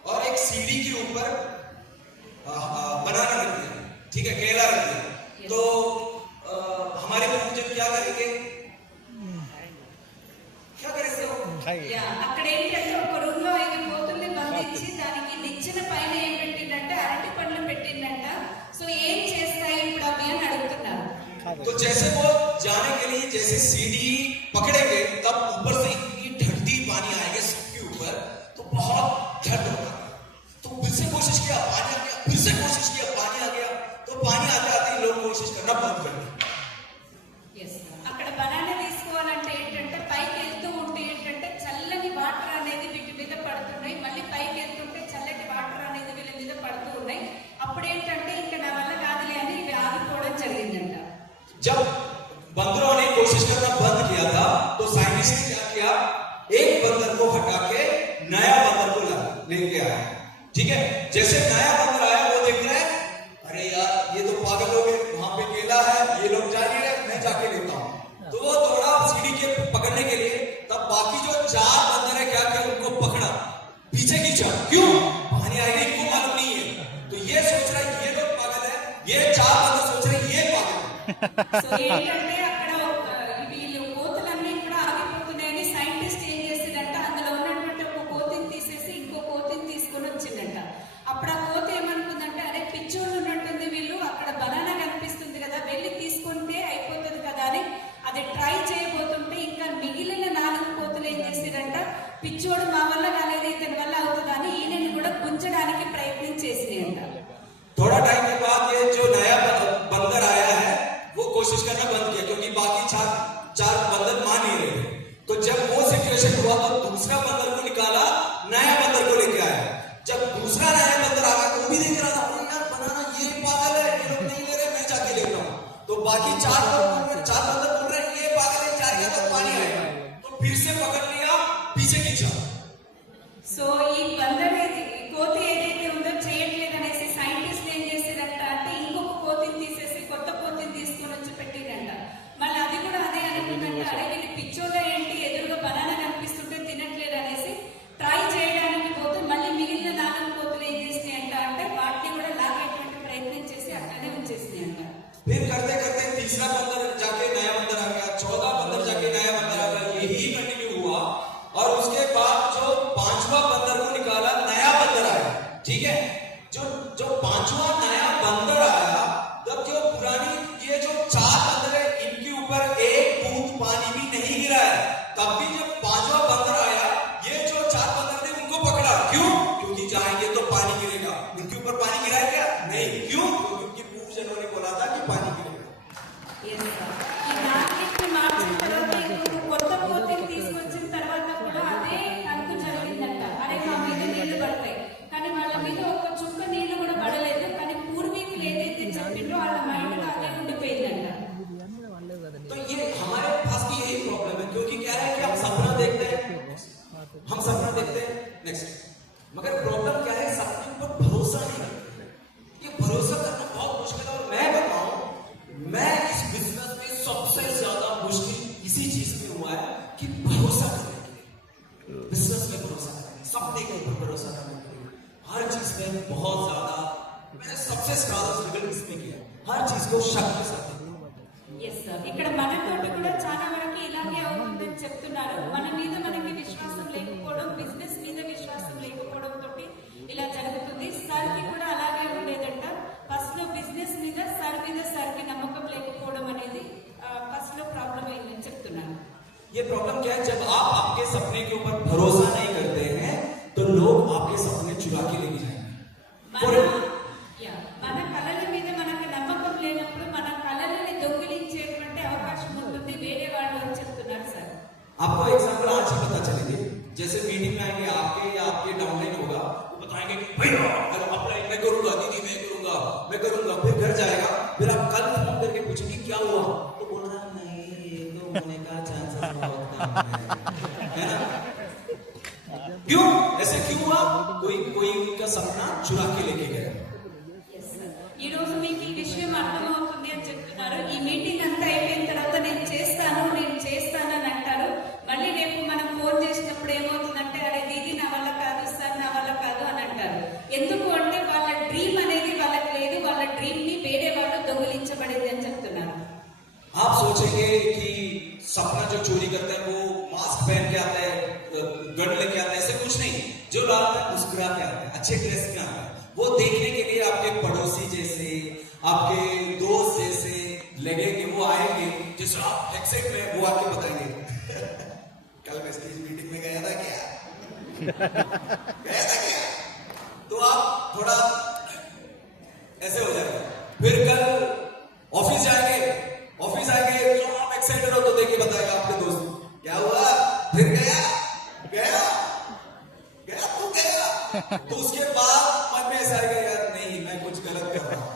और एक सीढ़ी के ऊपर बनाना रख दिया, ठीक है, केला रख दिया। Yes. तो हमारे पूर्वज क्या करेंगे, क्या करेंगे? యా, అక్కడ ఏంటంటే ఒక రూమ్ లో 5 కోతుల్ని బంధించి దానికి నిచ్చెన పైన ఏం పెట్టిందంటే అరటి పండ్లు పెట్టిందంట. సో ఏం చేస్తాయి ఇప్పుడు అవి అని అడుగుతున్నారు. तो जैसे वो जाने के लिए जैसे सीढ़ी पकड़ेंगे तब ऊपर से इतनी ठंडी पानी आएगा सबके ऊपर, तो बहुत ठंड होगा। तो फिर से कोशिश किया, पानी आ गया, फिर से कोशिश किया, पानी आ गया। तो पानी आते आते ही लोग कोशिश करना बंद कर दिया। ఎస్, అక్కడ బనానా తీసుకోవాలంటే ఏంటంటే పైకి వెళ్తూ ఉంటే ఏంటంటే చల్లని వాటర్ అనేది వీటి మీద పడుతున్నాయి, మళ్ళీ పైకి వెళ్తుంటే చల్లటి వాటర్ అనేది వీళ్ళ మీద పడుతూ ఉన్నాయి. అప్పుడు ఏంటంటే ఇంకా నా వల్ల కాదులే అని ఇవి ఆగిపోవడం జరిగిందంట. जब बंदरों ने कोशिश करना बंद किया था तो साइंटिस्ट ने क्या किया, एक बंदर को हटा के नया बंदर को लेके आया, ठीक है। जैसे नया बंदर आया वो देख रहा है, अरे यार ये तो पागल हो गए, वहां पे केला है, ये लोग जा नहीं रहे, मैं जाके लेता हूं। तो वो दौड़ा सीढ़ी के पकड़ने के लिए, तब बाकी जो 4 बंदर है क्या किया, उनको पकड़ा, पीछे खींचा। क्यों? पानी आएगा, इनको मालूम नहीं है। तो ये सोच रहा है ये लोग पागल है, ये 4 बंदर सोच रहे ये पागल है। సో ఏంటంటే అక్కడ వీళ్ళు కోతులన్నీ కూడా ఆగిపోతున్నాయని సైంటిస్ట్ ఏం చేసిందంట, అందులో ఉన్నటువంటి ఒక కోతిని తీసేసి ఇంకో కోతిని తీసుకొని వచ్చిందంట. అప్పుడు ఆ కోతి ఏమనుకుందంటే అరే పిచ్చోళ్ళు ఉన్నట్టుంది వీళ్ళు, అక్కడ బనానా కనిపిస్తుంది కదా వెళ్ళి తీసుకుంటే అయిపోతుంది కదా అని అది ట్రై చేయబోతుంటే ఇంకా మిగిలిన 4 కోతులు ఏం చేసిరంట, పిచ్చోడు మా వల్ల కాలేదు ఇతని వల్ల అవుతుందా అని ఈయనని కూడా గుంజడానికి ప్రయత్నం చేసినాయంట. थोड़ा टाइम के बाद ये जो नया बंदर आया है वो कोशिश करना बंद किया, क्योंकि बाकी 4 बंदर मान नहीं रहे थे। तो जब वो सिचुएशन हुआ तो दूसरा बंदर को निकाला, नया बंदर को लेके आया। जब दूसरा नया बंदर आ गया तो वो भी देख रहा था, अरे यार बनाना ये पागल है, ये लोग नहीं ले रहे, मैं जाके ले रहा हूं। तो बाकी 4 बंदर बोल रहे हैं ये पागल है, जाएगा तो पानी आएगा। तो फिर से पकड़ लिया, पीछे खींचा। సో ఈ బందర్ కోతి ఏదైతే ఉందో చేయట్లేదు అనేసి సైంటిస్ట్ ఏం చేసేదంట అంటే ఇంకొక కోతిని తీసేసి కొత్త కోతిని తీసుకొని వచ్చి పెట్టిందంట. మళ్ళీ అది కూడా అదే అనుకుందంట, అరే వీళ్ళు పిచ్చోళ్ళ ఏంటి ఎదురుగా బనానా కనిపిస్తుంటే తినట్లేదు అనేసి ట్రై చేయడానికి పోతే మళ్ళీ మిగిలిన 4 కోతులు ఏం చేసినాయంట అంటే వాటిని కూడా లాగేటువంటి ప్రయత్నం చేసి అక్కడనే ఉంచేసినాయంట. फिर करते करते तीसरा बंदर जाके नया बंदर आ गया, 14 बंदर जाके नया बंदर आ गया, यही कंटिन्यू हुआ। और उसके बाद जो 5वां बंदर को निकाला, नया बंदर आया, ठीक है। जो 5वां नया बंदर आया तब जो पुरानी ये जो 4 बंदर है इनके ऊपर एक बूंद पानी भी नहीं गिरा है। तब भी जब 5वां बंदर आया ये जो 4 बंदर ने उनको पकड़ा। क्यों? क्योंकि जाएंगे तो पानी गिरेगा। इनके ऊपर पानी गिरा है क्या? नहीं। क्यों? क्योंकि उनके पूर्वजों ने बोला था कि पानी गिरेगा। Yes, sir. ఈ నాలుగింటిని మార్చిన తర్వాత ఇంకొక కొత్త కోతిని తీసుకొచ్చిన తర్వాత కూడా అదే అనుకు జరిగిందంట, అరే మా మీద నీళ్లు పడతాయి కానీ వాళ్ళ మీద ఒక్క చుక్క నీళ్లు కూడా పడలేదు. కానీ పూర్వీకులు ఏదైతే చెప్పిండ్రో వాళ్ళ మైండ్ లో అదే ఉండిపోయిందంట. तो ये हमारे पास भी यही प्रॉब्लम है, क्योंकि क्या है कि हम सपना देखते हैं, नेक्स्ट, मगर प्रॉब्लम क्या है सपने पर भरोसा नहीं करते। ये भरोसा करना बहुत मुश्किल है। और मैं बताऊं, मैं इस बिजनेस में सबसे ज्यादा मुश्किल इसी चीज में हुआ है कि भरोसा करने के लिए, बिजनेस में भरोसा करने, सपने के ऊपर भरोसा करने के लिए, हर चीज में बहुत ज्यादा मैंने सबसे ज्यादा स्ट्रगल इसमें किया, हर चीज को शक के साथ। ఎస్ సార్, ఇక్కడ మనతోటి కూడా చాలా వరకు ఇలాగే అవుతుందని చెప్తున్నారు. మన మీద మనకి విశ్వాసం లేకపోవడం, బిజినెస్ మీద విశ్వాసం లేకపోవడం తోటి ఇలా జరుగుతుంది. సార్ కి కూడా అలాగే ఉండేదంట. ఫస్ట్ లో బిజినెస్ మీద సార్ కి నమ్మకం లేకపోవడం అనేది ఫస్ట్ లో ప్రాబ్లం అయిందని చెప్తున్నారు. ये प्रॉब्लम क्या है, जब आप आपके सपने के ऊपर भरोसा नहीं करते हैं तो लोग आपके सपने चुरा के लेके जाएंगे। మన కళల మీద మనకు నమ్మకం లేనప్పుడు మన కళలని దొంగిలించేటువంటి అవకాశం ఉంటుంది, వేరే వాళ్ళు అని చెప్తున్నారు సార్. आपको एग्जाम्पल आज ही पता चलेगी, जैसे मीटिंग में आएंगे आपके या आपके डाउनलाइन होगा, वो बताएंगे कि भैया अपलाइन मैं करूंगा, दीदी मैं करूंगा, फिर घर जाएगा, फिर आप कल फोन करके पूछेंगे क्या हुआ, तो बोल रहा नहीं ये तो होने का चांसेस बहुत कम है ना। क्यों ऐसे क्यों हुआ? कोई उनका सपना चुरा के लेके गया। ఈ రోజు మీకు ఈ విషయం అర్థమవుతుంది అని చెప్తున్నారు. ఈ మీటింగ్ అంతా అయిపోయిన తర్వాత నేను చేస్తాను అని అంటారు. మళ్ళీ రేపు మనం ఫోన్ చేసినప్పుడు ఏమవుతుందంటే అరే దీది నా వల్ల కాదు, సార్ నా వల్ల కాదు అని అంటారు. ఎందుకు అంటే వాళ్ళ డ్రీమ్ అనేది వాళ్ళకి లేదు, వాళ్ళ డ్రీమ్ ని వేరే వాళ్ళు దొంగిలించబడింది అని చెప్తున్నారు. आप सोचेंगे कि सपना जो चोरी करते हैं वो मास्क पहन के आता है, गन लेके आता है, ऐसे कुछ नहीं। जो आता है मुस्कुरा के आता है, अच्छे ड्रेस में आता है। वो देखने के लिए आपके पड़ोसी जैसे, आपके दोस्त जैसे लगेंगे, वो आएंगे जिस आप हेडसेट में वो आके बताएंगे कल मैं स्टेज मीटिंग में गया था क्या तो आप थोड़ा ऐसे हो जाएगा। फिर कल ऑफिस जाएंगे जो आप एक्साइटेड हो तो देखिए बताएगा आपके दोस्त क्या हुआ, फिर गया तू गया तो उसके बाद मन में ऐसा आएगा यार नहीं मैं कुछ गलत कर रहा हूं।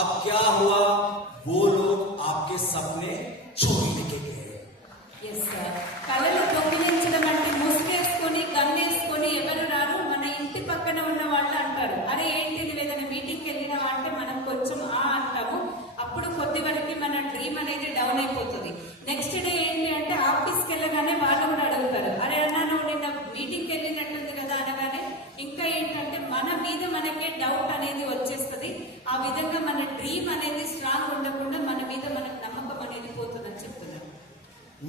अब क्या हुआ, वो लोग आपके सपने चोरी लेके गए। కళలు దొంగిలించడం అంటే ముసుగేసుకొని గన్నేసుకొని ఎవరు రారు, మన ఇంటి పక్కన ఉన్న వాళ్ళు అంటారు అరే ఏంటి నువ్వు ఏదైనా మీటింగ్కి వెళ్ళినావా అంటే మనం కొంచెం అంటాము. అప్పుడు కొద్ది వరకు మన డ్రీమ్ అనేది డౌన్ అయిపోతుంది. నెక్స్ట్ డే ఏంటి అంటే ఆఫీస్కి వెళ్ళగానే వాళ్ళు కూడా అడుగుతారు అరే అన్నా నువ్వు నిన్న మీటింగ్కి వెళ్ళినట్టుంది కదా అనగానే ఇంకా ఏంటంటే మన మీద మనకే డౌట్ అనేది వచ్చేస్తుంది. ఆ విధంగా మన డ్రీమ్ అనేది స్ట్రాంగ్ ఉండకుండా మన మీద మనకు నమ్మకం అనేది పోతుందని చెప్తున్నారు.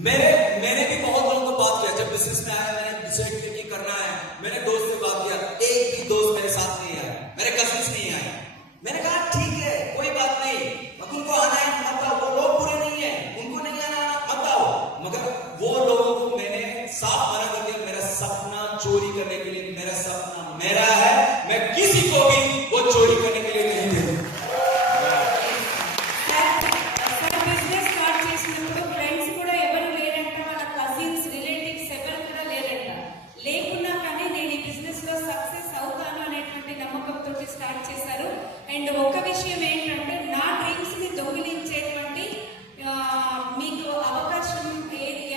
मैंने भी बहुत लोगों को बात किया जब बिजनेस में आया, मैंने डिसाइड किया कि करना है। मैंने दोस्त से बात किया, एक भी दोस्त मेरे साथ नहीं आया, मेरे कजिन्स नहीं आए। मैंने कहा ठीक है कोई बात नहीं, उनको आना है मत आओ, वो लोग बुरे नहीं है, उनको नहीं आना मत आओ। मगर वो लोगों को मैंने साफ मना कर दिया, मेरा सपना चोरी करने के लिए, मेरा सपना मेरा है, मैं किसी को भी वो चोरी करने के लिए नहीं दूंगा। బిజినెస్ స్టార్ట్ చేసినప్పుడు ఫ్రెండ్స్ కూడా ఎవరు లేరంట, వాళ్ళ కజిన్స్ రిలేటివ్స్ ఎవరు కూడా లేరంట. లేకున్నా కానీ నేను ఈ బిజినెస్ లో సక్సెస్ అవుతాను అనేటువంటి నమ్మకంతో స్టార్ట్ చేశారు. అండ్ ఒక విషయం ఏంటంటే నా డ్రీమ్స్ ని దొంగిలించేటువంటి మీకు అవకాశం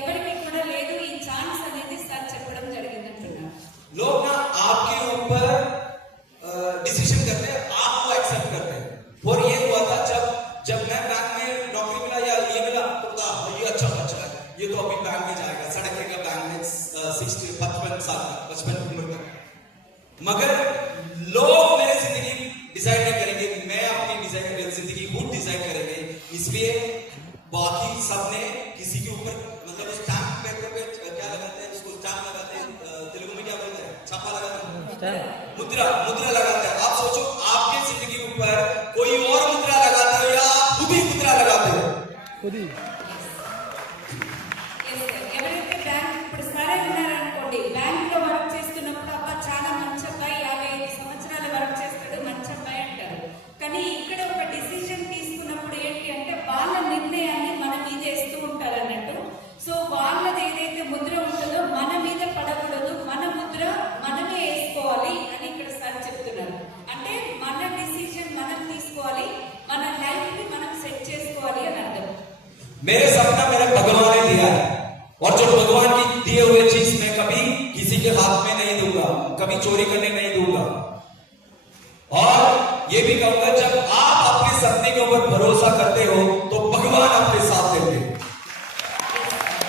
ఎవరికి కూడా లేదు, ఈ ఛాన్స్ అనేది సార్ చెప్పడం జరిగింది అంటున్నారు. लोग ना आपके ऊपर डिसीजन करते हैं, आपको एक्सेप्ट करते हैं। और ये हुआ था जब मैं बैंक में नौकरी मिला या ये मिला तो ये अच्छा बच्चा है, ये तो अभी बैंक में जाएगा, सड़केगा बैंक में 55 साल तक, 55 उम्र तक। मगर लोग मेरी जिंदगी डिसाइड नहीं करेंगे, मैं अपनी जिंदगी खुद डिसाइड करेंगे। इसलिए बाकी सबने किसी के ऊपर मतलब स्टैम्प पेपर पे क्या लगाते हैं, उसको स्टैम्प लगाते हैं, तेलुगु में क्या बोलते हैं, छापा लगाते हैं, मुद्रा लगाते हैं। आप सोचो आपके जिंदगी के ऊपर कोई और मुद्रा लगाते हो या आप खुद ही मुद्रा लगाते हो? ఎవరైతే బ్యాంక్ ఇప్పుడు సరే ఉన్నారనుకోండి, బ్యాంక్ లో వర్క్ చేస్తున్నప్పుడు అబ్బా చాలా మంచి అబ్బాయి 55 సంవత్సరాలు వర్క్ చేస్తాడు మంచి అబ్బాయి అంటారు. కానీ ఇక్కడ ఒక డిసిజన్ తీసుకున్నప్పుడు ఏంటి అంటే వాళ్ళ నిర్ణయాన్ని మన మీద వేస్తూ ఉంటారు అన్నట్టు. సో వాళ్ళది ఏదైతే ముద్ర ఉంటుందో మన మీద పడకూడదు, మన ముద్ర మనమే వేసుకోవాలి అని ఇక్కడ సార్ చెప్తున్నారు. అంటే మన డిసిజన్ మనం తీసుకోవాలి, మన లైఫ్ ని మనం సెట్ చేసుకోవాలి అని అర్థం. मेरे सपना मेरे भगवान ने दिया है और जो भगवान की दिए हुए चीज मैं कभी किसी के हाथ में नहीं दूंगा, कभी चोरी करने नहीं दूंगा। और ये भी कहूंगा जब आप अपने सपने के ऊपर भरोसा करते हो तो भगवान आपके साथ देते हैं।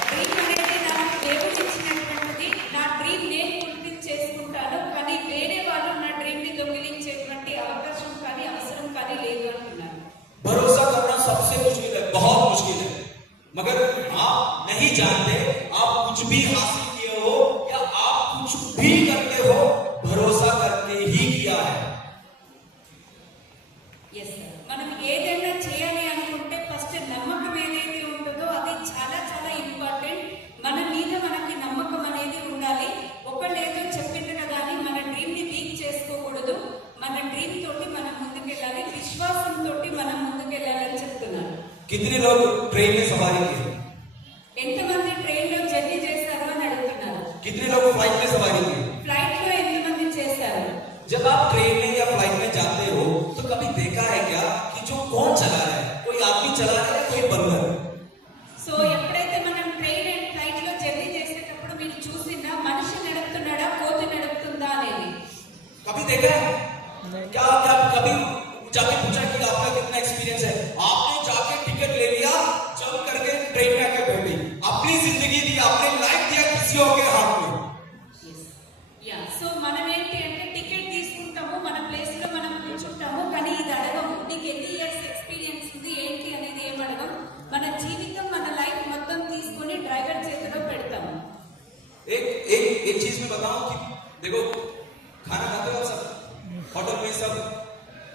డ్రీమ్ అనేది నాకు దేవుడు ఇచ్చినటువంటిది, నా డ్రీమ్ నేను ఫుల్ఫిల్ చేసుకుంటాను. కానీ వేరే వాళ్ళు నా డ్రీమ్ ని దొంగిలించేటువంటి అవకాశం కానీ అవసరం కానీ లేదు అంటున్నారు. भरोसा करना सबसे मुश्किल है, बहुत मुश्किल है। मगर आप नहीं जानते आप कुछ भी हासिल किए हो या आप कुछ भी करते हो भरोसा करके ही किया है। మనం ఏదైనా చేయాలి అనుకుంటే ఫస్ట్ నమ్మకం ఏదైతే ఉంటుందో అది చాలా చాలా ఇంపార్టెంట్. మన మీద మనకి నమ్మకం అనేది ఉండాలి. ఒకళ్ళు ఏదో చెప్పిండ్రు కదా అని మన డ్రీమ్ ని వీక్ చేసుకోకూడదు. మన డ్రీమ్ తోటి మనం ముందుకెళ్ళాలి, విశ్వాసం తోటి మనం ముందుకెళ్ళాలని చెప్తున్నారు. कितने लोग ट्रेन में सवारी किए? ఎంతమంది ట్రైన్ లో జర్నీ చేశారు అని అడుగుతున్నారు. कितने लोग फ्लाइट में सवारी किए? ఫ్లైట్ లో ఎంతమంది చేశారు? जब आप ट्रेन में या फ्लाइट में जाते हो तो कभी देखा है क्या कि जो कौन चला रहा है, कोई आदमी चला रहा है कोई बंदर? సో ఎప్పుడైతే మనం ట్రైన్ అండ్ ఫ్లైట్ లో జర్నీ చేసేటప్పుడు మీరు చూసినా మనిషి నడుపుతున్నాడా కోతి देखा है? क्या क्या कभी जाके पूछा कि आपका कितना एक्सपीरियंस है? आपने जाके टिकट ले लिया, जंप करके ट्रेन में आके बैठे, अपनी जिंदगी दी, आपने लाइफ दिया किसी और के हाथ में. యా సో మనం ఏంటి అంటే టికెట్ తీసుకుంటాము, మన ప్లేస్ లో మనం కూర్చుంటాము, కానీ ఇది అడగము నీకు ఎన్ని ఇయర్స్ ఎక్స్పీరియన్స్ ఉంది ఏంటి అనేది ఏం అడగం. మన జీవితం మన లైఫ్ మొత్తం తీసుకొని డ్రైవర్ చేతిలో పెడతాము. एक चीज मैं बताऊं कि देखो खाना खाते हो सब होटल में सब.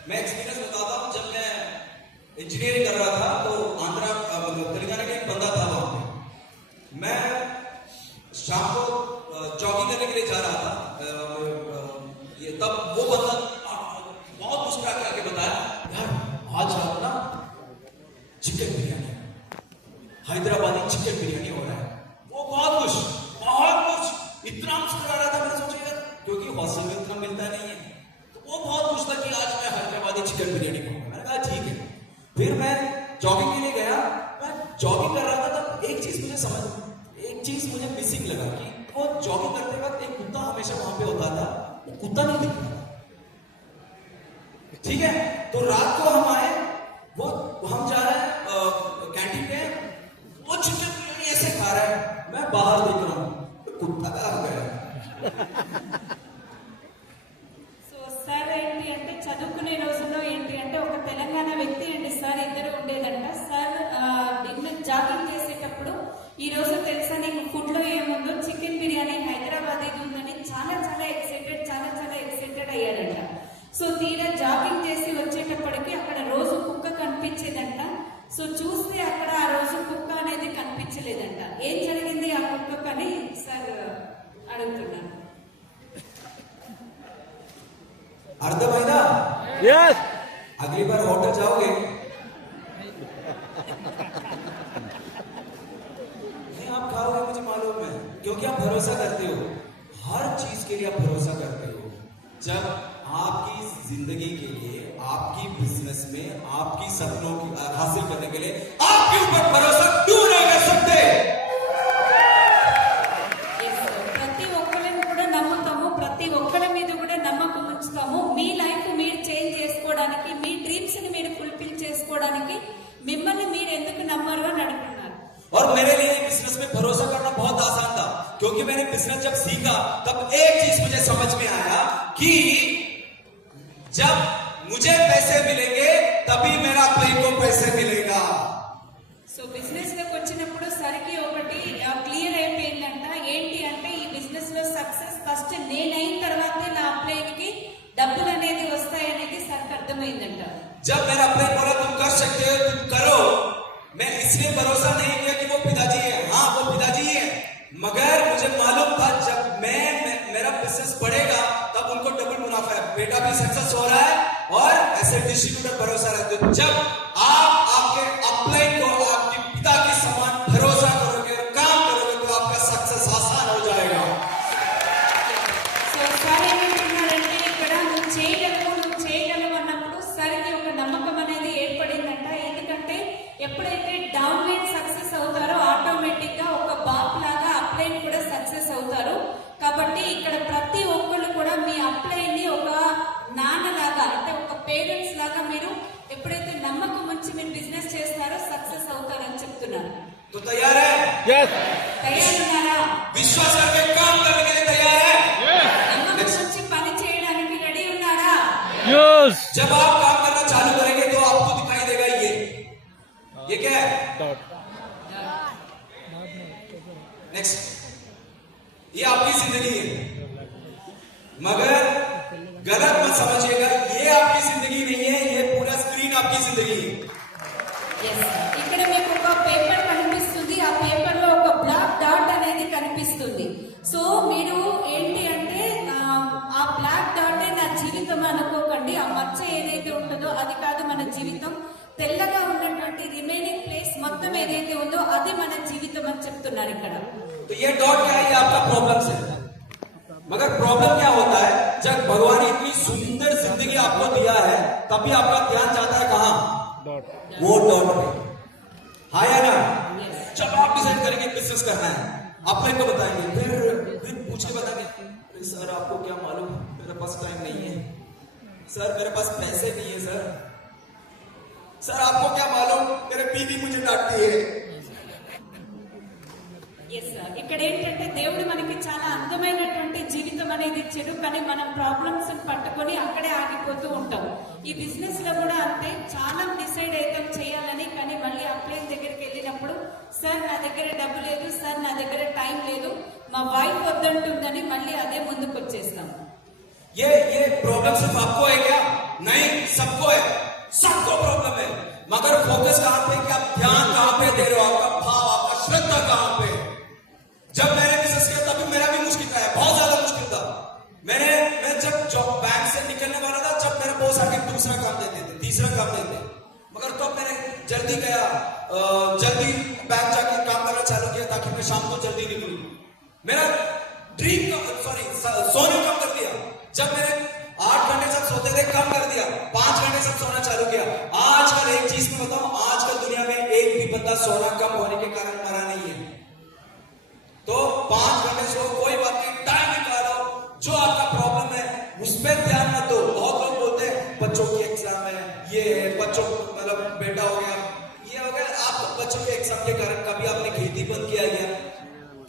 मैं एक्सपीरियंस बताता हूं. जब मैं इंजीनियरिंग कर रहा था तो आंध्रा तेलंगाना का एक बंदा था वहां पे. मैं शाम को जॉगिंग करने के लिए जा रहा था. ये तब वो बंदा बहुत मुस्कुरा के आके बताया, यार आज रात ना चिकन बिरयानी, हैदराबादी चिकन बिरयानी हो रहा है. वो बहुत खुश, इतना मुस्कुरा रहा था. मैंने सोचा यार क्योंकि हॉस्टल में इतना मिलता नहीं है, तो वो बहुत खुश था कि आज मैं हैदराबादी चिकन बिरयानी खाऊंगा. मैंने कहा ठीक है. फिर मैं जॉगिंग के लिए गया. मैं जॉगिंग कर रहा था तब एक चीज मुझे मिसिंग लगा कि वो जॉगिंग करते वक्त एक कुत्ता हमेशा वहां पे होता था. वो कुत्ता नहीं दिख रहा था. ठीक है, तो रात को हम आए, वो हम जा रहे हैं कैंटीन में, वो चिकन बिरयानी ऐसे खा रहा है. मैं बाहर देख रहा हूं, कुत्ता कहाँ गया. సో సార్ ఏంటి అంటే చదువుకునే రోజుల్లో ఏంటి అంటే ఒక తెలంగాణ వ్యక్తి అండి సార్ ఇద్దరు ఉండేదంట. సార్ జాగింగ్ చేసేటప్పుడు ఈ రోజు తెలుసా నీకు ఫుడ్ లో ఏముందో చికెన్ బిర్యానీ హైదరాబాద్ ఇది ఉందని చాలా ఎక్సైటెడ్ అయ్యాడంట. సో తీరా జాగింగ్ చేసి వచ్చేటప్పటికి అక్కడ రోజు కుక్క కనిపించేదంట. సో చూస్తే అక్కడ ఆ రోజు కుక్క అనేది కనిపించలేదంట. ఏం జరిగింది ఆ కుక్కని సార్ అడుగుతున్నాను. అర్థమైందా? Yes. अगली बार होटल जाओगे नहीं आप खाओगे, मुझे मालूम है, क्योंकि आप भरोसा करते हो. हर चीज के लिए आप भरोसा करते हो. जब आपकी जिंदगी के लिए, आपकी बिजनेस में, आपकी सपनों की हासिल करने के लिए आपके ऊपर भरोसा क्यों नहीं कर सकते? ప్రతి ఒక్కరిని కూడా నమ్ముతాము, ప్రతి ఒక్కరి మీద కూడా నమ్మకం ఉంచుతాము. మీ లైఫ్ మీరు చేంజ్ చేసుకోవడానికి, మీ డ్రీమ్స్ ని మీరు ఫుల్ఫిల్ చేసుకోవడానికి మిమ్మల్ని మీరు ఎందుకు నమ్మరు అని అడుగుతున్నారు. और मेरे लिए बिजनेस में भरोसा करना बहुत आसान था, क्योंकि मैंने बिजनेस जब सीखा तब एक चीज मुझे समझ में आया कि जब मुझे पैसे मिलेंगे तभी मेरा प्लेन को पैसे मिलेगा. సో బిజినెస్ లోకి వచ్చినప్పుడు సరికి ఒకటి క్లియర్ అయిపోయిందంట. ఏంటి అంటే ఈ బిజినెస్ లో సక్సెస్ ఫస్ట్ నేనైన తర్వాతే నా అప్లైన్ కి డబ్బులు అనేది వస్తాయనేది సరికి అర్థమైందంట. जब मेरा प्लेन बोला तुम कर सकते हो, तुम करो, मैं इसलिए भरोसा नहीं किया कि वो पिताजी है. हाँ वो पिताजी है, मगर मुझे मालूम था जब मेरा बिजनेस बढ़ेगा तब उनको डबल मुनाफा है. बेटा भी सक्सेस हो रहा है और ऐसे डिस्ट्रीब्यूटर भरोसा रहते. जब आप आपके अपलाइन को आपके पिता के समान भरोसा करोगे और काम करोगे तो आपका सक्सेस आसान हो जाएगा. సో సార్ ఏమంటున్నారంటే ఇక్కడ నువ్వు చేయగలవు అన్నప్పుడు సరికి ఒక నమ్మకం అనేది ఏర్పడిందంట. ఎందుకంటే ఎప్పుడైతే డౌన్ లైన్ సక్సెస్ అవుతారో ఆటోమేటిక్ గా ఒక బాప్ లాగా అప్లైన్ కూడా సక్సెస్ అవుతారు. కాబట్టి ఇక్కడ ప్రతి ఒక్కళ్ళు కూడా మీ అప్లైన్ ని ఒక నాన్నలాగా అంటే ఒక పేరెంట్స్ లాగా మీరు ఎప్పుడైతే నమ్మకం ఉంచి మీరు బిజినెస్ చేస్తారో సక్సెస్ అవుతారని చెప్తున్నారు. तो तैयार है? Yes. తయారున్నారా? विश्वास करके काम करने के लिए तैयार है? నమ్మకం ఉంచి పని చేయడానికి రెడీ ఉన్నారా? Yes. जब आप काम करना चालू करेंगे तो आपको दिखाई देगा ये क्या है? Dot. नेक्स्ट, ये आपकी जिंदगी है, मगर गलत मत समझिएगा. ये आपकी जिंदगी नहीं है, ये पूरा स्क्रीन आपकी जिंदगी है. ఇక్కడ మీకు ఒక పేపర్ కనిపిస్తుంది. ఆ పేపర్ లో ఒక బ్లాక్ డాట్ అనేది కనిపిస్తుంది. సో మీరు ఏంటి అంటే ఆ బ్లాక్ డాట్ నా జీవితం అనుకోకండి. ఆ మచ్చ ఏదైతే ఉంటుందో అది కాదు మన జీవితం. తెల్లగా ఉన్నటువంటి రిమైనింగ్ ప్లేస్ మొత్తం ఏదైతే ఉందో అది మన జీవితం అని చెప్తున్నారు ఇక్కడ. तो ये डॉट क्या है? ये आपका प्रॉब्लम्स है. मगर प्रॉब्लम क्या होता है? जब भगवान ने इतनी सुंदर जिंदगी आपको दिया है तभी आपका ध्यान जाता है कहां? Dot. वो डॉट पे. हाँ या ना? जब आप डिसाइड करेंगे बिजनेस करना है, अपने को बताएंगे, फिर पूछ के बताएंगे सर आपको क्या मालूम, मेरे पास टाइम नहीं है सर, मेरे पास पैसे नहीं है सर। सर आपको क्या मालूम, मेरे बीवी मुझे डांटती है। ఎస్ సార్, ఇక్కడ ఏంటంటే దేవుడు మనకి చాలా అందమైనటువంటి జీవితం అనేది ఇచ్చాడు, కానీ మనం ప్రాబ్లమ్స్ పట్టుకొని అక్కడే ఆగిపోతూ ఉంటాం. ఈ బిజినెస్ లో కూడా అంతే, చాలా డిసైడ్ అవుతాం చేయాలని, కానీ మళ్ళీ అప్లైన్ దగ్గరికి వెళ్ళినప్పుడు సార్ నా దగ్గర డబ్బు లేదు, సార్ నా దగ్గర టైం లేదు, మా వైఫ్ వద్దంటుందని మళ్ళీ అదే ముందుకు వచ్చేస్తాం. ये प्रॉब्लम सिर्फ आपको है क्या? नहीं, सबको है, सबको प्रॉब्लम है। मगर फोकस कहां पे, कि आप ध्यान कहां पे दे रहे हो, आपका भाव, आपका श्रद्धा कहां पे। जब मैंने बिजनेस किया तभी मेरा भी मुश्किल था, बहुत ज्यादा मुश्किल था। मैं जब जॉब बैंक से निकलने वाला था, जब मेरे बॉस आके दूसरा काम देते थे, तीसरा काम देते, मगर तब मैंने जल्दी गया, जल्दी बैंक जाके काम करना चालू किया ताकि मैं शाम को जल्दी निकलूं। मेरा ड्रीम सोने कम कर दिया। जब मैंने 8 घंटे सब सोते थे, कम कर दिया, 5 घंटे सब सोना चालू किया। आजकल एक चीज में बताऊं, आजकल दुनिया में एक भी बंदा सोना कम होने के कारण मरा नहीं है। तो 5 घंटे सो, कोई बात नहीं, टाइम निकालो। जो आपका प्रॉब्लम है उस पर ध्यान मत दो। बहुत लोग बोलते हैं बच्चों की एग्जाम है, ये है, बच्चों मतलब बेटा हो गया, ये हो गया। आप बच्चों के एग्जाम के कारण कभी आपने खेती बंद किया गया,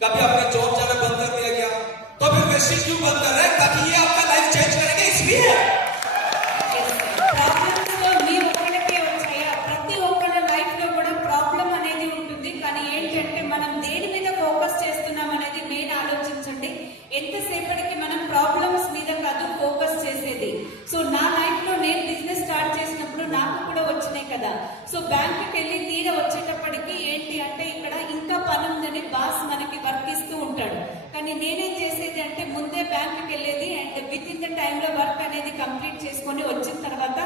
कभी आपने जॉब जाना बंद कर दिया गया, तो फिर वेस्टेज क्यों बंद कर रहे हैं? ताकि ये आपका लाइफ चेंज करेंगे, इसलिए। ప్రాబ్లమ్స్ లో మీ ఒక్కడికే వచ్చాయా? ప్రతి ఒక్కళ్ళ లైఫ్ లో కూడా ప్రాబ్లం అనేది ఉంటుంది, కానీ ఏంటంటే మనం దేని మీద ఫోకస్ చేస్తున్నాం అనేది మెయిన్ ఆలోచించండి. ఎంతసేపటికి మనం ప్రాబ్లమ్స్ మీద కాదు ఫోకస్ చేసేది. సో నా లైఫ్ లో నేను బిజినెస్ స్టార్ట్ చేసినప్పుడు నాకు కూడా వచ్చినాయి కదా. సో బ్యాంకుకి వెళ్ళి తీర వచ్చేటప్పటికి ఏంటి అంటే ఇక్కడ ఇంకా పని ఉందని బాస్ మనకి వర్క్ ఇస్తూ ఉంటాడు, కానీ నేనేం చేసేది అంటే ముందే బ్యాంకుకి వెళ్ళేది అండ్ విత్ ఇన్ ద టైంలో వర్క్ అనేది కంప్లీట్ చేసుకొని వచ్చిన తర్వాత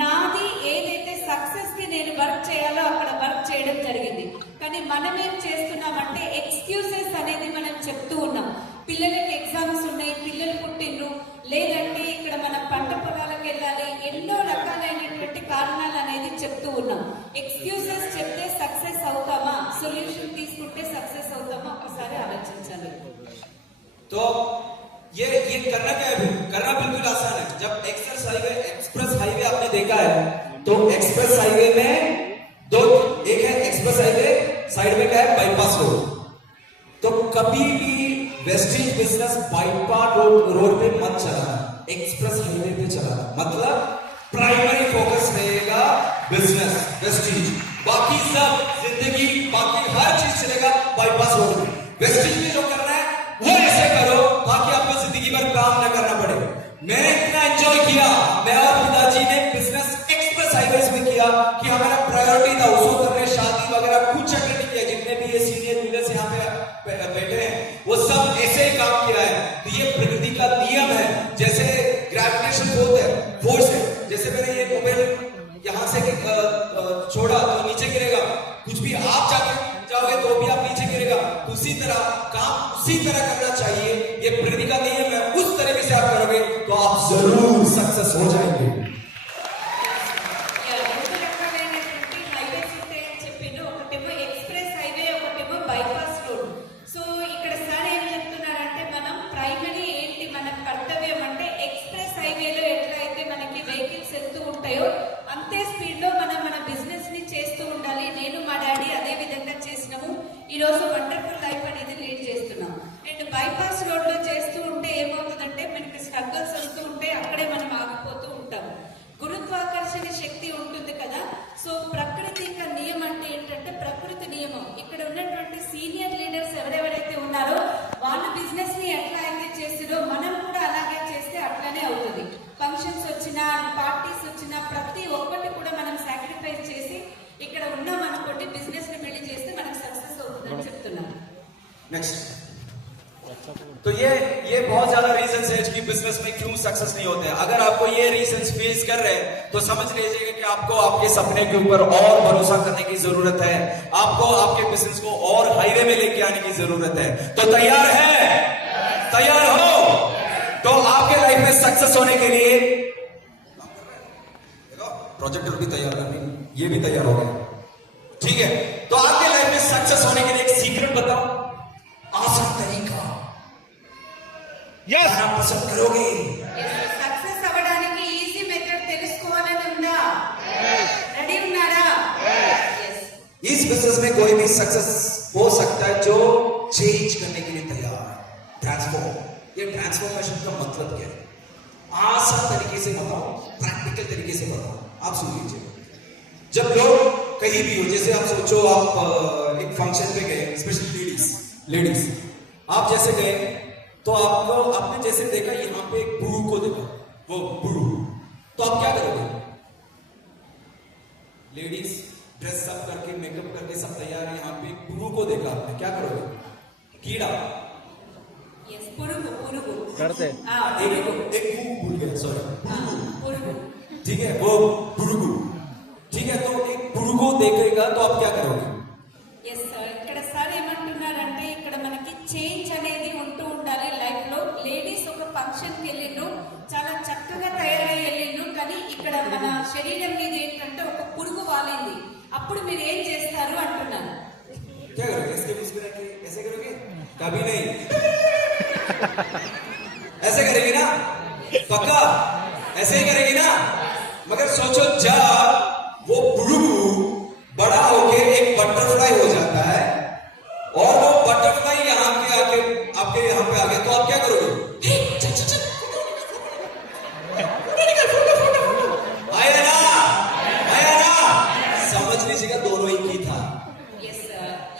నాది ఏదైతే సక్సెస్ కి నేను వర్క్ చేయాలో అక్కడ వర్క్ చేయడం జరిగింది. కానీ మనం ఏం చేస్తున్నామంటే ఎక్స్క్యూజెస్ అనేది మనం చెప్తూ ఉన్నాం. పిల్లలకి ఎగ్జామ్స్ ఉన్నాయి, పిల్లలు పుట్టిండ్రు, లేదంటే ఇక్కడ మన పంట పొలాలకు వెళ్ళాలి, ఎన్నో రకాలైనటువంటి కారణాలు అనేది చెప్తూ ఉన్నాం. ఎక్స్క్యూజెస్ చెప్తే సక్సెస్ అవుతామా, సొల్యూషన్ తీసుకుంటే సక్సెస్ అవుతామా, ఒకసారి ఆలోచించాలి. तो ये करना क्या है? करना बिल्कुल आसान है। जब एक्सप्रेस हाईवे आपने देखा है, तो एक्सप्रेस हाईवे में दो, एक है एक्सप्रेस हाईवे, साइड में क्या है? Bypass road. तो कभी भी वेस्टेज बिजनेस बाईपास रोड पे मत चलाना, एक्सप्रेस हाईवे पे चलाना। मतलब प्राइमरी फोकस रहेगा बिजनेस, वेस्टेज, बाकी सब जिंदगी, बाकी हर चीज चलेगा बाईपास रोड में। वेस्टेज में जो करना है वो ऐसे करो ताकि आपको जिंदगी भर काम न करना पड़े। मैंने इतना एंजॉय किया, मैं और पिताजी ने बिजनेस एक्सप्रेस हाईवेज में किया कि हमारा प्रायोरिटी था उसको करने, शादी वगैरह कुछ अटेंड नहीं किया। जितने भी ये सीनियर लीडर्स यहाँ पे बैठे हैं वो सब ऐसे ही काम किया है। तो ये प्रकृति का नियम है, जैसे ग्रेविटेशन फोर्स है। जैसे मैंने ये मोबाइल यहाँ से छोड़ा तो नीचे गिरेगा, कुछ भी आप जाओगे तो भी आप नीचे गिरेगा। उसी तरह काम उसी तरह करना चाहिए, ये प्रकृति का नियम है। उस तरीके से आप करोगे तो आप जरूर सक्सेस हो जाएंगे। రెండు రకాలైనటువంటి హైవేస్ ఉంటాయని చెప్పిండ్రు, ఒకటేమో ఎక్స్ప్రెస్ హైవే, ఒకటేమో బైపాస్ రోడ్. సో ఇక్కడ సార్ ఏం చెప్తున్నారంటే మనం ప్రైమరీ ఏంటి మన కర్తవ్యం అంటే ఎక్స్ప్రెస్ హైవేలో ఎట్లా అయితే మనకి వెహికల్స్ వెళ్తూ ఉంటాయో అంతే స్పీడ్ లో మనం మన బిజినెస్ ని చేస్తూ ఉండాలి. నేను మా డాడీ అదే విధంగా చేసినాము, ఈ రోజు వండర్ఫుల్ లైఫ్ అనేది లీడ్ చేస్తున్నాం. అండ్ బైపాస్ రోడ్ లో చేస్తూ ఉంటే ఏమవుతుందంటే మనకి స్ట్రగల్స్ వస్తూ ఉంటే అక్కడే మనం ఆగిపోతూ ఉంటాం. గురుత్వాకర్షణ శక్తి ఉంటుంది కదా. సో ప్రకృతి యొక్క నియమం అంటే ఏంటంటే ప్రకృతి నియమం. ఇక్కడ ఉన్నటువంటి సీనియర్ లీడర్స్ ఎవరెవరైతే ఉన్నారో వాళ్ళ బిజినెస్ ని ఎట్లా అయితే చేస్తారో మనం కూడా అలాగే చేస్తే అట్లానే అవుతుంది. ఫంక్షన్స్ వచ్చినా, పార్టీస్ వచ్చినా ప్రతి ఒక్కటి కూడా మనం సాక్రిఫైస్ చేసి ఇక్కడ ఉన్నాం అనుకోండి, బిజినెస్ ని బిల్డ్ చేస్తే మనకు సక్సెస్ అవుతుందని చెప్తున్నాం. नेक्स्ट, तो ये बहुत ज्यादा रीजंस है कि बिजनेस में क्यों सक्सेस नहीं होते हैं। अगर आपको ये रीजंस फेस कर रहे हैं तो समझ लीजिएगा कि आपको आपके सपने के ऊपर और भरोसा करने की जरूरत है, आपको आपके बिजनेस को और हाईवे में लेके आने की जरूरत है। तो तैयार है? तैयार हो? तो आपके लाइफ में सक्सेस होने के लिए प्रोजेक्टर भी तैयार करनी, ये भी तैयार हो गया, ठीक है। तो आपके लाइफ में सक्सेस होने के लिए एक सीक्रेट बताओ, आसान तरीका। Yes. जाना पसंद करोगे? సక్సెస్ అవ్వడానికి ఈజీ మెథడ్ తెలుసుకోవాలని ఉందా? రెడీ ఉన్నారా? Yes. इस बिजनेस में कोई भी सक्सेस हो सकता है जो चेंज करने के लिए तैयार है, ट्रांसफॉर्म। ये ट्रांसफॉर्मेशन का मतलब क्या है? आसान तरीके से बताओ, प्रैक्टिकल तरीके से बताओ। आप सुन लीजिए। जब लोग कहीं भी हो, जैसे आप सोचो आप एक फंक्शन पे गए, स्पेशली लेडीज आप जैसे गए तो आपको आपने जैसे देखा यहाँ पे एक बुढ़ू को देखा, वो बुढ़ू, तो आप क्या करोगे? लेडीज ड्रेस अप करके मेकअप करके सब तैयार है, यहाँ पे एक बुढ़ू को देखा आपने, क्या करोगे? कीड़ा Yes, పురుగు పురుగు करते ఆ, एक పురుగు. एक भूल गया, सॉरी। ఆ, పురుగు. ठीक है, वो बुढ़ू, ठीक है, तो एक बुढ़ू को देखेगा तो आप क्या करोगे? ఎస్ సార్, ఇక్కడ సార్ ఏమంటున్నారంటే ఇక్కడ మనకి చేంజ్ అనేది ఉంటూ ఉండాలి లైఫ్ లో. లేడీస్ ఒక ఫంక్షన్ కి వెళ్ళిండ్రు, చాలా చక్కగా తయారై వెళ్ళిండ్రు, కానీ ఇక్కడ మన శరీరం మీద ఏంటంటే ఒక పురుగు వాలింది. అప్పుడు మీరు ఏం చేస్తారు అంటున్నాను. क्या करोगे? इसके मुस्कुरा के ऐसे करोगे? कभी नहीं। ऐसे करेगी ना? पक्का ऐसे ही करेगी ना? मगर सोचो जब वो बुढ़ू बड़ा होके एक बटरफ्लाई हो जाता है और वो बटरफ्लाई यहाँ पे आके आपके यहाँ पे आ गया, तो आप क्या करोगे? हे, चल चल चल, आया ना, आया ना? समझ लीजिएगा दोनों एक ही था। Yes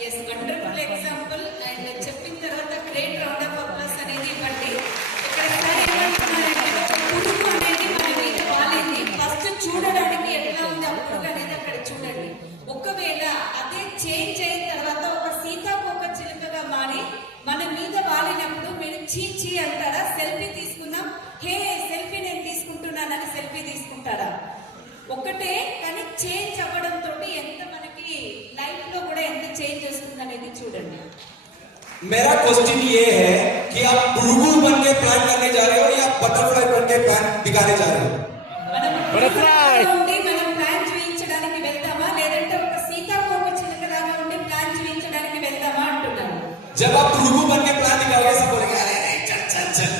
yes, wonderful example. And చెప్పిన తర్వాత గ్రేట్ రౌండ్ ఆఫ్ అప్లాస్ అనేది ఇవ్వండి. ఇక్కడ సార్ ఏమంటున్నారంటే ఒక పురుగు అనేది మన మీద వాలింది. ఫస్ట్ చూడడానికి ఎట్లా ఉంది ఆ పురుగు అనేది అక్కడ చూడండి. ఒకవేళ అదే చేంజ్ అయిన తర్వాత ఒక సీతాకోక చిలుకగా మారి మన మీద వాలినప్పుడు మీరు చీ చీ అంటారా? సెల్ఫీ తీసుకుందాం, హే సెల్ఫీ నేను తీసుకుంటున్నానని సెల్ఫీ తీసుకుంటారా? ఒకటే, కానీ చేంజ్ అవ్వడం తోటి ఎంత మనకి లైఫ్ లో కూడా ఎంత చేంజ్ వస్తుంది అనేది చూడండి. मेरा क्वेश्चन ये है कि आप बुलबुल बन के प्लान करने जा रहे हो या बटरफ्लाई बन के प्लान दिखाने जा रहे हो? మనం Butterfly. ఉండి మనం ప్లాన్ చూపించడానికి వెళ్తామా, లేదంటే ఒక సీతాకోక చిలుకలాగా ఉండి ప్లాన్ చూపించడానికి వెళ్తామా అంటున్నాను. जब आप बुलबुल बन के प्लान दिखाओगे सब बोलेंगे अरे नहीं चल चल चल,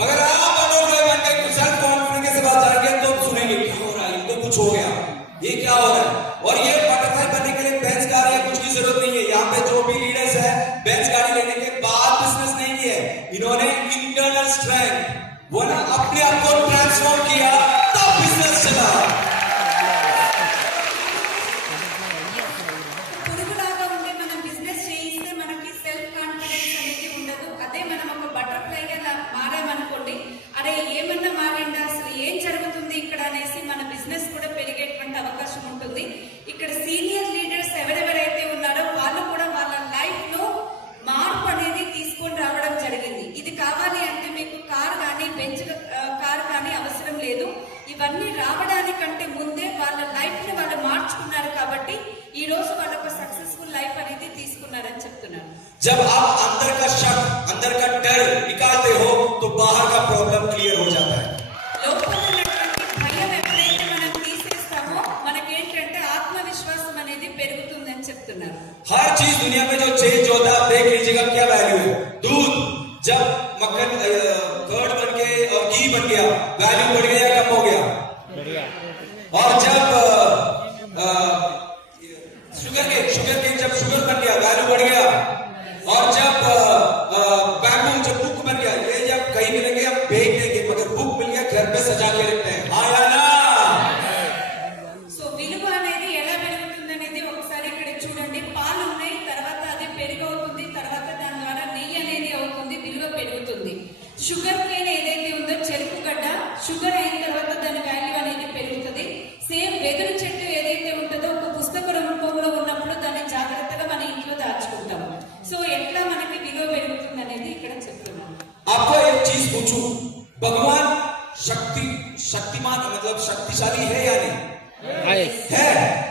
मगर आप बटरफ्लाई बन के सेल्फ कॉन्फिडेंस के साथ जाएंगे तो सुनेंगे क्या हो रहा है, इनको कुछ हो गया, ये क्या हो रहा है। और ये बटरफ्लाई बनने के लिए बेंच गाड़ी या कुछ की जरूरत नहीं है। यहाँ पे जो भी लीडर्स है बेंच गाड़ी लेने के बाद बिजनेस नहीं किया है, इन्होंने इंटरनल स्ट्रेंथ वो ना अपने आप को ट्रांसफॉर्म किया तब बिजनेस चला। పురుగులాగా ఉండి మనం బిజినెస్ చేయిస్తే మనకి సెల్ఫ్ కాన్ఫిడెన్స్ అనేది ఉండదు. అదే మనం ఒక బటర్ఫ్లైగా మారామనుకోండి, అరే ఏమన్నా మారిందా, అసలు ఏం జరుగుతుంది ఇక్కడ అనేసి మన బిజినెస్ కూడా పెరిగేటువంటి అవకాశం ఉంటుంది. ఇక్కడ సీనియర్ లీడర్స్ ఎవరెవరైతే ఉన్నారో వాళ్ళు కూడా వాళ్ళ లైఫ్ లో మార్పు అనేది తీసుకొని రావడం జరిగింది. ఇది కావాలి అంటే మీకు కార్ కానీ బెంచ్ కార్ కానీ అవసరం లేదు. ఇవన్నీ రావడానికంటే ముందే వాళ్ళ లైఫ్ ని వాళ్ళు మార్చుకున్నారు కాబట్టి ఈ రోజు వాళ్ళ ఒక సక్సెస్ఫుల్ లైఫ్ అనేది తీసుకున్నారని చెప్తున్నారు. जब आप अंदर का शक, अंदर का डर निकालते हो तो बाहर का प्रॉब्लम क्लियर हो जाता है। లోపల ఉన్నటువంటి భయం ఎప్పుడైతే మనం తీసేస్తామో మనకేంటంటే ఆత్మవిశ్వాసం అనేది పెరుగుతుందని చెప్తున్నారు. हर चीज दुनिया में जो चेंज होता है आप देख लीजिएगा क्या वैल्यू है। दूध जब मक्खन कर्ड बन के और घी बन गया, वैल्यू बढ़ गया या कम हो गया? और जब शुगर केन जब शुगर बन गया वैल्यू बढ़ गया। और जब बैम्बू जब बुक बन गया, ये जब कहीं मिलेंगे हम बेच देंगे, मगर बुक मिल गया घर पे सजा के रखते हैं, हाँ या ना? సో విలువ అనేది ఎలా పెరుగుతుంది అనేది ఒకసారి ఇక్కడ చూడండి. పాలు ఉన్నాయి, తర్వాత అది పెరుగు అవుతుంది, తర్వాత దాని ద్వారా నెయ్యి అనేది అవుతుంది, విలువ పెరుగుతుంది. షుగర్ కేన్ ఏదైతే ఉందో చెరుకు గడ్డ, షుగర్ అయిన తర్వాత దాని వాల్యూ అనేది పెరుగుతుంది. సేమ్ వెదురు చెట్టు ఏదైతే ఉంటుందో ఒక పుస్తక రూపంలో ఉన్నప్పుడు దాన్ని జాగ్రత్తగా మన ఇంట్లో దాచుకుంటాం. సో ఎట్లా మనకి విలువ పెరుగుతుంది అనేది ఇక్కడ చెప్తున్నాం. आपको एक चीज पूछूं, भगवान शक्तिमान मतलब शक्तिशाली है या नहीं? है।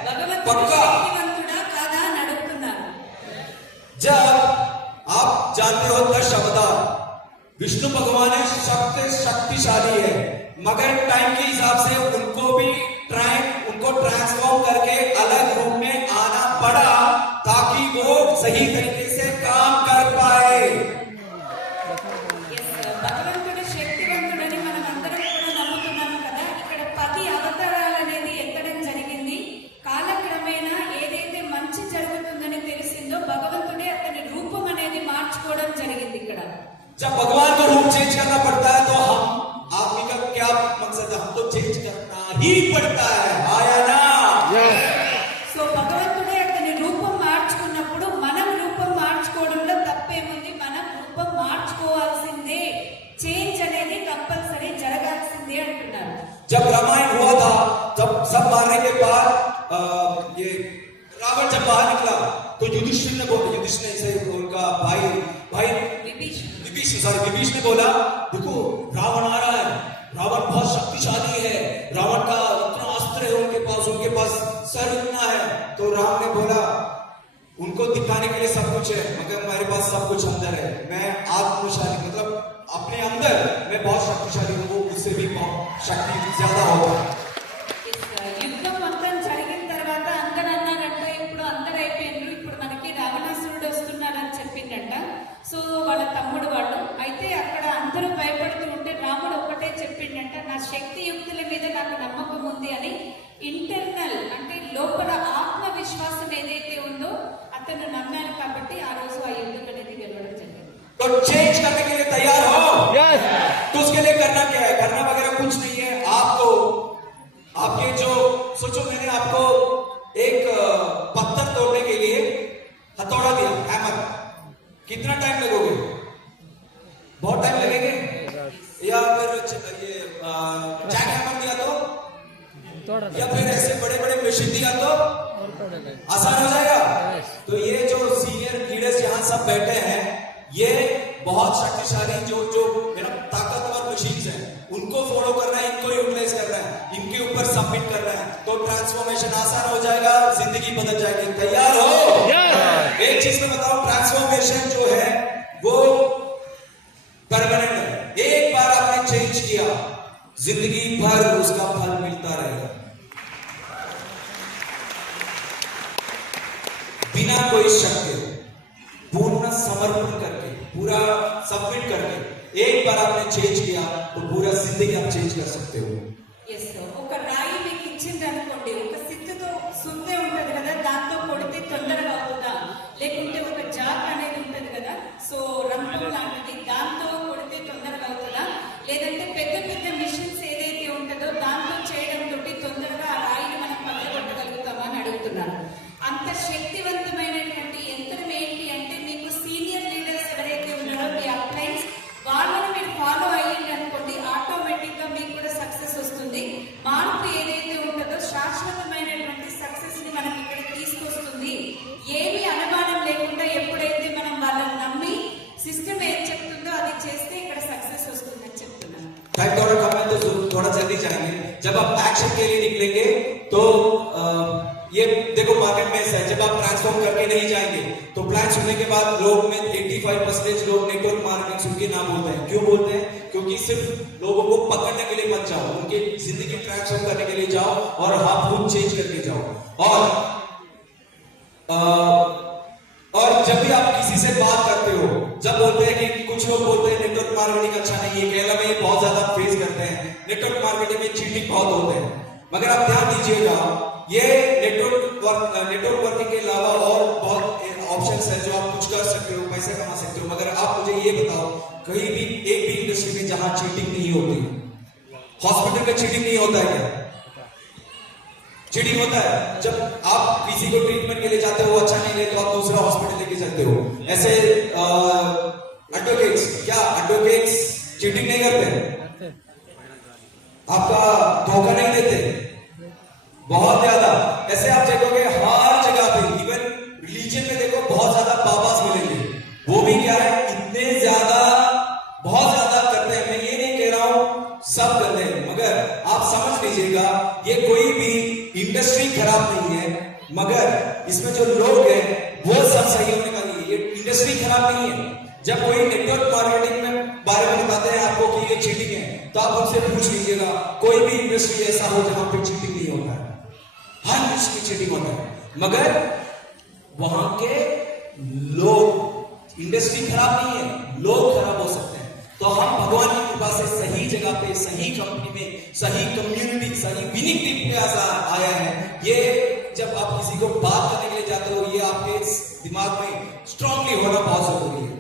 భగవంతుడు पक्का। శక్తివంతుడా కాదా అని అడుగుతున్నాను. जब आप जानते हो दश अवतार, विष्णु भगवान है शक्तिशाली है, मगर टाइम के हिसाब से उनको ट्रांसफॉर्म करके अलग रूप में आना पड़ा ताकि वो सही तरीके से काम कर पाए। Yes, sir. భగవంతుడు శక్తివంతుడని మనం అందరం కూడా నమ్ముతున్నాం కదా. ఇక్కడ 10 అవతారాలు అనేది ఎత్తడం జరిగింది. కాలక్రమేణా ఏదైతే మంచి జరుగుతుందని తెలిసిందో భగవంతుడే అతని రూపం అనేది మార్చుకోవడం జరిగింది ఇక్కడ. जब भगवान को रूप चेंज करना पड़ता है तो हम आदमी का क्या मकसद है, हम तो चेंज करना ही पड़ता है, आया ना? సో భగవంతుడే అతని రూపం మార్చుకున్నప్పుడు మనం రూపం మార్చుకోవడంలో తప్పేముంది? మనం రూపం మార్చుకోవాల్సిందే. చేంజ్ అనేది కంపల్సరీ జరగాల్సిందే అంటున్నారు. जब रामायण हुआ था जब सब मारने के बाद ये रावण जब बाहर निकला तो युधिष्ठिर ने बोला, युधिष्ठिर से उनका भाई विभीषण ने बोला, देखो रावण आ रहा है, रावण बहुत शक्तिशाली है, रावण का इतना अस्त्र है उनके पास सर इतना है। तो राम ने बोला, उनको दिखाने के लिए सब कुछ है मगर मेरे पास सब कुछ अंदर है, मैं आत्मशाली मतलब अपने अंदर मैं बहुत शक्तिशाली हूँ, वो उससे भी बहुत शक्ति ज्यादा होगा। యుద్ధం మొత్తం జరిగిన తర్వాత అందరూ అన్నారంట, ఇప్పుడు అందరూ అయిపోయినారు, ఇప్పుడు మనకి రావణాసురుడు వస్తున్నాడని చెప్పిందంట. సో వాళ్ళ తమ్ముడు వాళ్ళు అయితే అక్కడ అందరూ భయపడుతూ ఉంటే రాముడు ఒక్కటే చెప్పిండంట, నా శక్తి యుక్తుల మీద నాకు నమ్మకం ఉంది అని. ఇంటర్నల్ అంటే లోపల ఆత్మవిశ్వాసం ఏదైతే ఉందో అతను నమ్మాను కాబట్టి ఆ రోజు ఆ యుద్ధం అనేది గెలవడం జరిగింది. तो चेंज करने के लिए तैयार हो? Yes. तो उसके लिए करना क्या है? करना वगैरह कुछ नहीं है। आपको आपके जो सोचो, मैंने आपको एक पत्थर तोड़ने के लिए हथौड़ा दिया, हैमर, कितना टाइम लगोगे? बहुत टाइम लगेंगे? या फिर ये जैक हैमर दिया तो, या फिर ऐसे बड़े बड़े मशीन दिया तो आसान हो जाएगा? तो ये जो सीनियर लीडर्स यहाँ सब बैठे हैं, ये बहुत शक्तिशाली जो मेरा ताकतवर मशीन्स हैं, उनको फॉलो करना है, इनको यूटिलाइज करना है, इनके ऊपर सबमिट करना है, तो ट्रांसफॉर्मेशन आसान हो जाएगा, जिंदगी बदल जाएगी। तैयार हो? एक चीज में बताओ, ट्रांसफॉर्मेशन जो है वो परमानेंट है। एक बार आपने चेंज किया, जिंदगी भर उसका फल मिलता रहेगा, बिना कोई शक के, पूर्ण समर्पण करके, पूरा सबमिट करके। एक बार आपने चेंज किया तो पूरा जिंदगी आप चेंज कर सकते हो। ఎస్, ఒక రాయి మీకు ఇచ్చింది అనుకోండి, ఒక సిత్తుతో సున్నే ఉంటది కదా, దాంతో కొడితే తొందరగా అవుతుందా? లేకుంటే ఒక జాక్ అనేది ఉంటది కదా, సో రంపం లాంటిది, దాంతో కొడితే తొందరగా అవుతుందా? లేదంటే పెద్ద పెద్ద మిషన్స్ ఏదైతే ఉంటుందో దాంతో చేయడం తోటి తొందరగా ఆ రాయిని మనం పగలగొట్టగలుగుతామా అని అడుగుతున్నాను. అంత శక్తివంతమైనటువంటి యంత్రం ఏంటి అంటే, మీకు సీనియర్ లీడర్స్ ఎవరైతే ఉన్నారో మీ అప్లైన్స్, వాళ్ళని మీరు ఫాలో అయ్యింది అనుకోండి, ఆటోమేటిక్ గా మీకు కూడా సక్సెస్ వస్తుంది. మార్పు ఏదైతే ఉంటుందో శాశ్వతమైనటువంటి సక్సెస్ ని మనం ఇక్కడ తీసుకొస్తుంది. ఏమీ అనుమానం లేకుండా ఎప్పుడైతే మనం వాళ్ళని నమ్మి సిస్టమ్ ఏం చెప్తుందో అది చేస్తే ఇక్కడ సక్సెస్ వస్తుందని చెప్తున్నాను. टाइम थोड़ा कम है तो थोड़ा जल्दी जाएंगे। जब आप एक्शन के लिए निकलेंगे तो ये देखो मार्केट में ऐसा है, जब आप ट्रांसफॉर्म करके नहीं जाएंगे तो प्लान सुनने के बाद लोग में 85% लोग नेटवर्क मार्केटिंग सुन के ना बोलते हैं। क्यों बोलते हैं? क्योंकि सिर्फ लोगों को पकड़ने के लिए मत जाओ, उनकी जिंदगी ट्रांसफॉर्म करने के लिए जाओ और आप खुद चेंज करके जाओ। और जब भी आप किसी से बात करते हो, जब बोलते हैं कि कुछ लोग बोलते हैं नेटवर्क मार्केटिंग अच्छा नहीं है, केरला में बहुत ज्यादा फेस करते हैं, नेटवर्क मार्केटिंग में चीटिंग बहुत होते हैं। मगर आप ध्यान दीजिएगा, ये नेटवर्क वर्किंग के अलावा और बहुत ऑप्शंस है जो आप कुछ कर सकते हो, पैसे कमा सकते हो। मगर आप मुझे ये बताओ, कहीं भी एक भी इंडस्ट्री में जहां चीटिंग नहीं होती, हॉस्पिटल में चीटिंग नहीं होता है क्या? चीटिंग होता है। जब आप किसी को ट्रीटमेंट के लिए जाते हो, अच्छा नहीं ले तो आप दूसरा हॉस्पिटल लेके चलते हो। ऐसे एडवोकेट्स, क्या एडवोकेट्स चीटिंग नहीं करते? आपका धोखा नहीं देते? बहुत ज्यादा। ऐसे आप देखोगे हर जगह पे, इवन रिलीजन में देखो बहुत ज्यादा बाबास मिलेंगे, वो भी क्या है, इतने ज्यादा बहुत ज्यादा करते हैं। मैं ये नहीं कह रहा हूं सब करते हैं, मगर आप समझ लीजिएगा ये कोई भी इंडस्ट्री खराब नहीं है, मगर इसमें जो लोग हैं वो सब सही होने का नहीं है। ये इंडस्ट्री खराब नहीं है। जब कोई नेटवर्क मार्केटिंग में बारे में बताते हैं आपको कि ये चीटिंग है, तो आप उनसे पूछ लीजिएगा, कोई भी इंडस्ट्री ऐसा हो जहां पे चीटिंग नहीं होता है? हर इंडस्ट्री चीटिंग होता है, मगर वहां के लोग, इंडस्ट्री खराब नहीं है, लोग खराब हो सकते हैं। तो हम भगवान जगह पे, सही कंपनी में, सही कम्युनिटी, सही विनिंग टीम पे आया है। ये जब आप किसी को बात करने के लिए जाते हो, ये आपके दिमाग में स्ट्रांगली होना बहुत जरूरी है।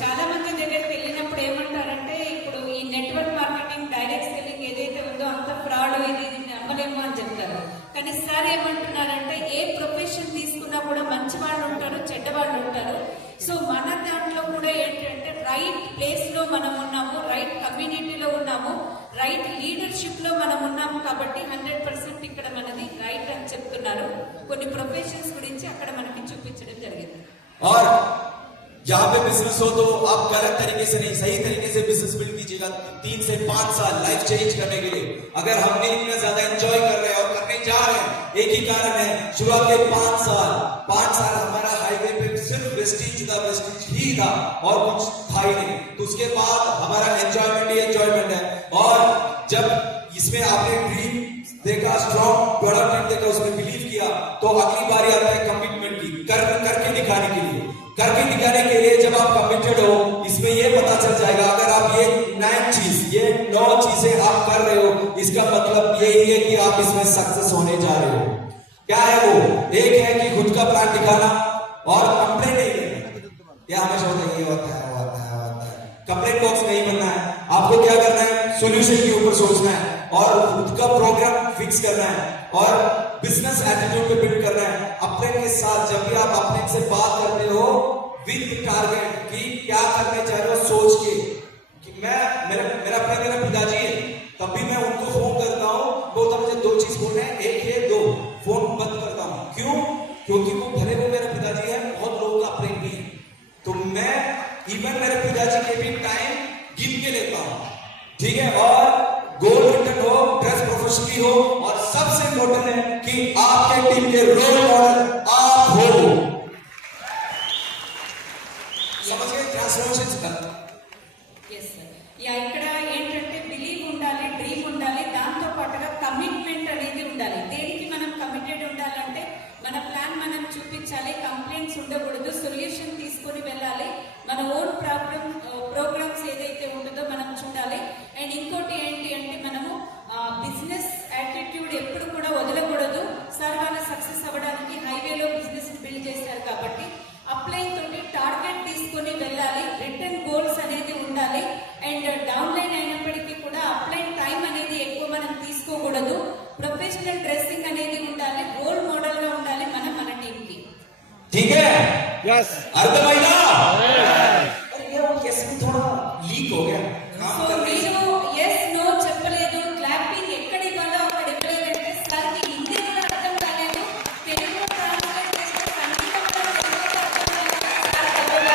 చాలా మంది దగ్గరికి వెళ్ళినప్పుడు ఏమంటారంటే ఇప్పుడు ఈ నెట్వర్క్ మార్కెటింగ్ డైరెక్ట్ సెల్లింగ్ ఏదైతే ఉందో అంత ఫ్రాడ్ ఇది నమ్మలేము అని చెప్తారు. కానీ సార్ ఏమంటున్నారంటే ఏ ప్రొఫెషన్ తీసుకున్నా కూడా మంచి వాళ్ళు ఉంటారు, చెడ్డ వాళ్ళు ఉంటారు. సో మన దాంట్లో కూడా ఏంటంటే రైట్ ప్లేస్ లో మనం ఉన్నాము, రైట్ కమ్యూనిటీలో ఉన్నాము, రైట్ లీడర్షిప్ లో మనం ఉన్నాము కాబట్టి 100% ఇక్కడ మనది రైట్ అని చెప్తున్నారు. కొన్ని ప్రొఫెషన్స్ గురించి అక్కడ మనకి చూపించడం జరిగింది. और यहाँ पे बिजनेस हो तो आप गलत तरीके से नहीं, सही तरीके से बिजनेस बिल्ड कीजिएगा। 3 से 5 साल लाइफ चेंज करने के लिए अगर हमने इतना ज्यादा एंजॉय कर रहे हैं और करने जा रहे हैं, एक ही कारण है, शुरुआत के 5 साल हमारा हाईवे पे सिर्फ वेस्टेज ही था और कुछ था ही नहीं। तो उसके बाद हमारा एंजॉयमेंट ही एंजॉयमेंट है। और जब इसमें आपने ड्रीम देखा, स्ट्रॉन्ग प्रोडक्ट देखा, उसमें बिलीव किया, तो अगली बारी आता है कमिटमेंट की, करके दिखाने के लिए। करके दिखाने के लिए जब आप कमिटेड हो, इसमें ये पता चल जाएगा अगर आप ये 9 चीजें आप कर रहे हो, इसका मतलब यही है कि आप इसमें सक्सेस होने जा रहे हो। क्या है वो? एक है कि खुद का प्लान दिखाना और कंप्लेंट नहीं करना। क्या हमेशा होता है, ये होता है। कंप्लेंट बॉक्स नहीं बनना है। आपको क्या करना है? सॉल्यूशन के ऊपर सोचना है और खुद का प्रोग्राम फिक्स करना है और बिजनेस एटीट्यूड पे बिल्ड करना है। अपने के साथ जब भी आप अपने से बात करते हो विद टारगेट कि क्या करने चाह रहे हो, सोच के कि मेरा पिताजी है, तब भी मैं उनको फोन करता हूँ, बोलता मुझे 2 चीज बोलना है, 1 है 2, फोन बंद करता हूँ। क्यों? क्योंकि वो भले वो मेरा पिताजी है, बहुत लोगों का प्रेम भी है, तो मैं इवन मेरे पिताजी के भी टाइम गिन के लेता हूँ। ठीक है? और गोल रिटर्न हो, ड्रेस प्रोफेशनली हो, और सबसे इम्पोर्टेंट है कि आपके टीम के रोल मॉडल आप हो। समझ गए? Transformation yes sir. యా ఇక్కడ ఏంటంటే బిలీవ్ ఉండాలి, డ్రీమ్ ఉండాలి, దాంతో పాటుగా కమిట్మెంట్ అనేది ఉండాలి. దేనికి మనం కమిటెడ్ ఉండాలంటే మన ప్లాన్ మనం చూపించాలి, కంప్లైంట్స్ ఉండకూడదు, సొల్యూషన్ తీసుకొని వెళ్ళాలి, మన ఓన్ ప్రోగ్రామ్స్ ఏదైతే ఉంటుందో మనం చూడాలి. అండ్ ఇంకోటి ఏంటి అంటే మనము బిజినెస్ యాటిట్యూడ్ ఎప్పుడు కూడా వదలకూడదు. సార్ వాళ్ళ సక్సెస్ అవ్వడానికి హైవేలో బిజినెస్ బిల్డ్ చేశారు కాబట్టి అప్లైన్ తోటి టార్గెట్ తీసుకొని వెళ్ళాలి, రిటర్న్ గోల్స్ అనేది ఉండాలి. అండ్ డౌన్ లైన్ అయినప్పటికీ కూడా అప్లైన్ టైం అనేది ఎక్కువ మనం తీసుకోకూడదు. ప్రొఫెషనల్ డ్రెస్సింగ్ అనేది ఉండాలి, రోల్ మోడల్ గా ఉండాలి మన టీం కి. ठीक है? Yes. అర్థమైందా? अरे ये वो कैसे थोड़ा लीक हो गया। సో మీరు ఎస్ నో చెప్పలేదు, క్లాపింగ్ ఎక్కడ ఇవ్వాలో అక్కడ ఇవ్వలేదంటే సార్ కి హిందీ కూడా అర్థం కాలేదు, తెలుగులో ట్రాన్స్లేట్ చేస్తే సంగీతం కూడా తెలుగులో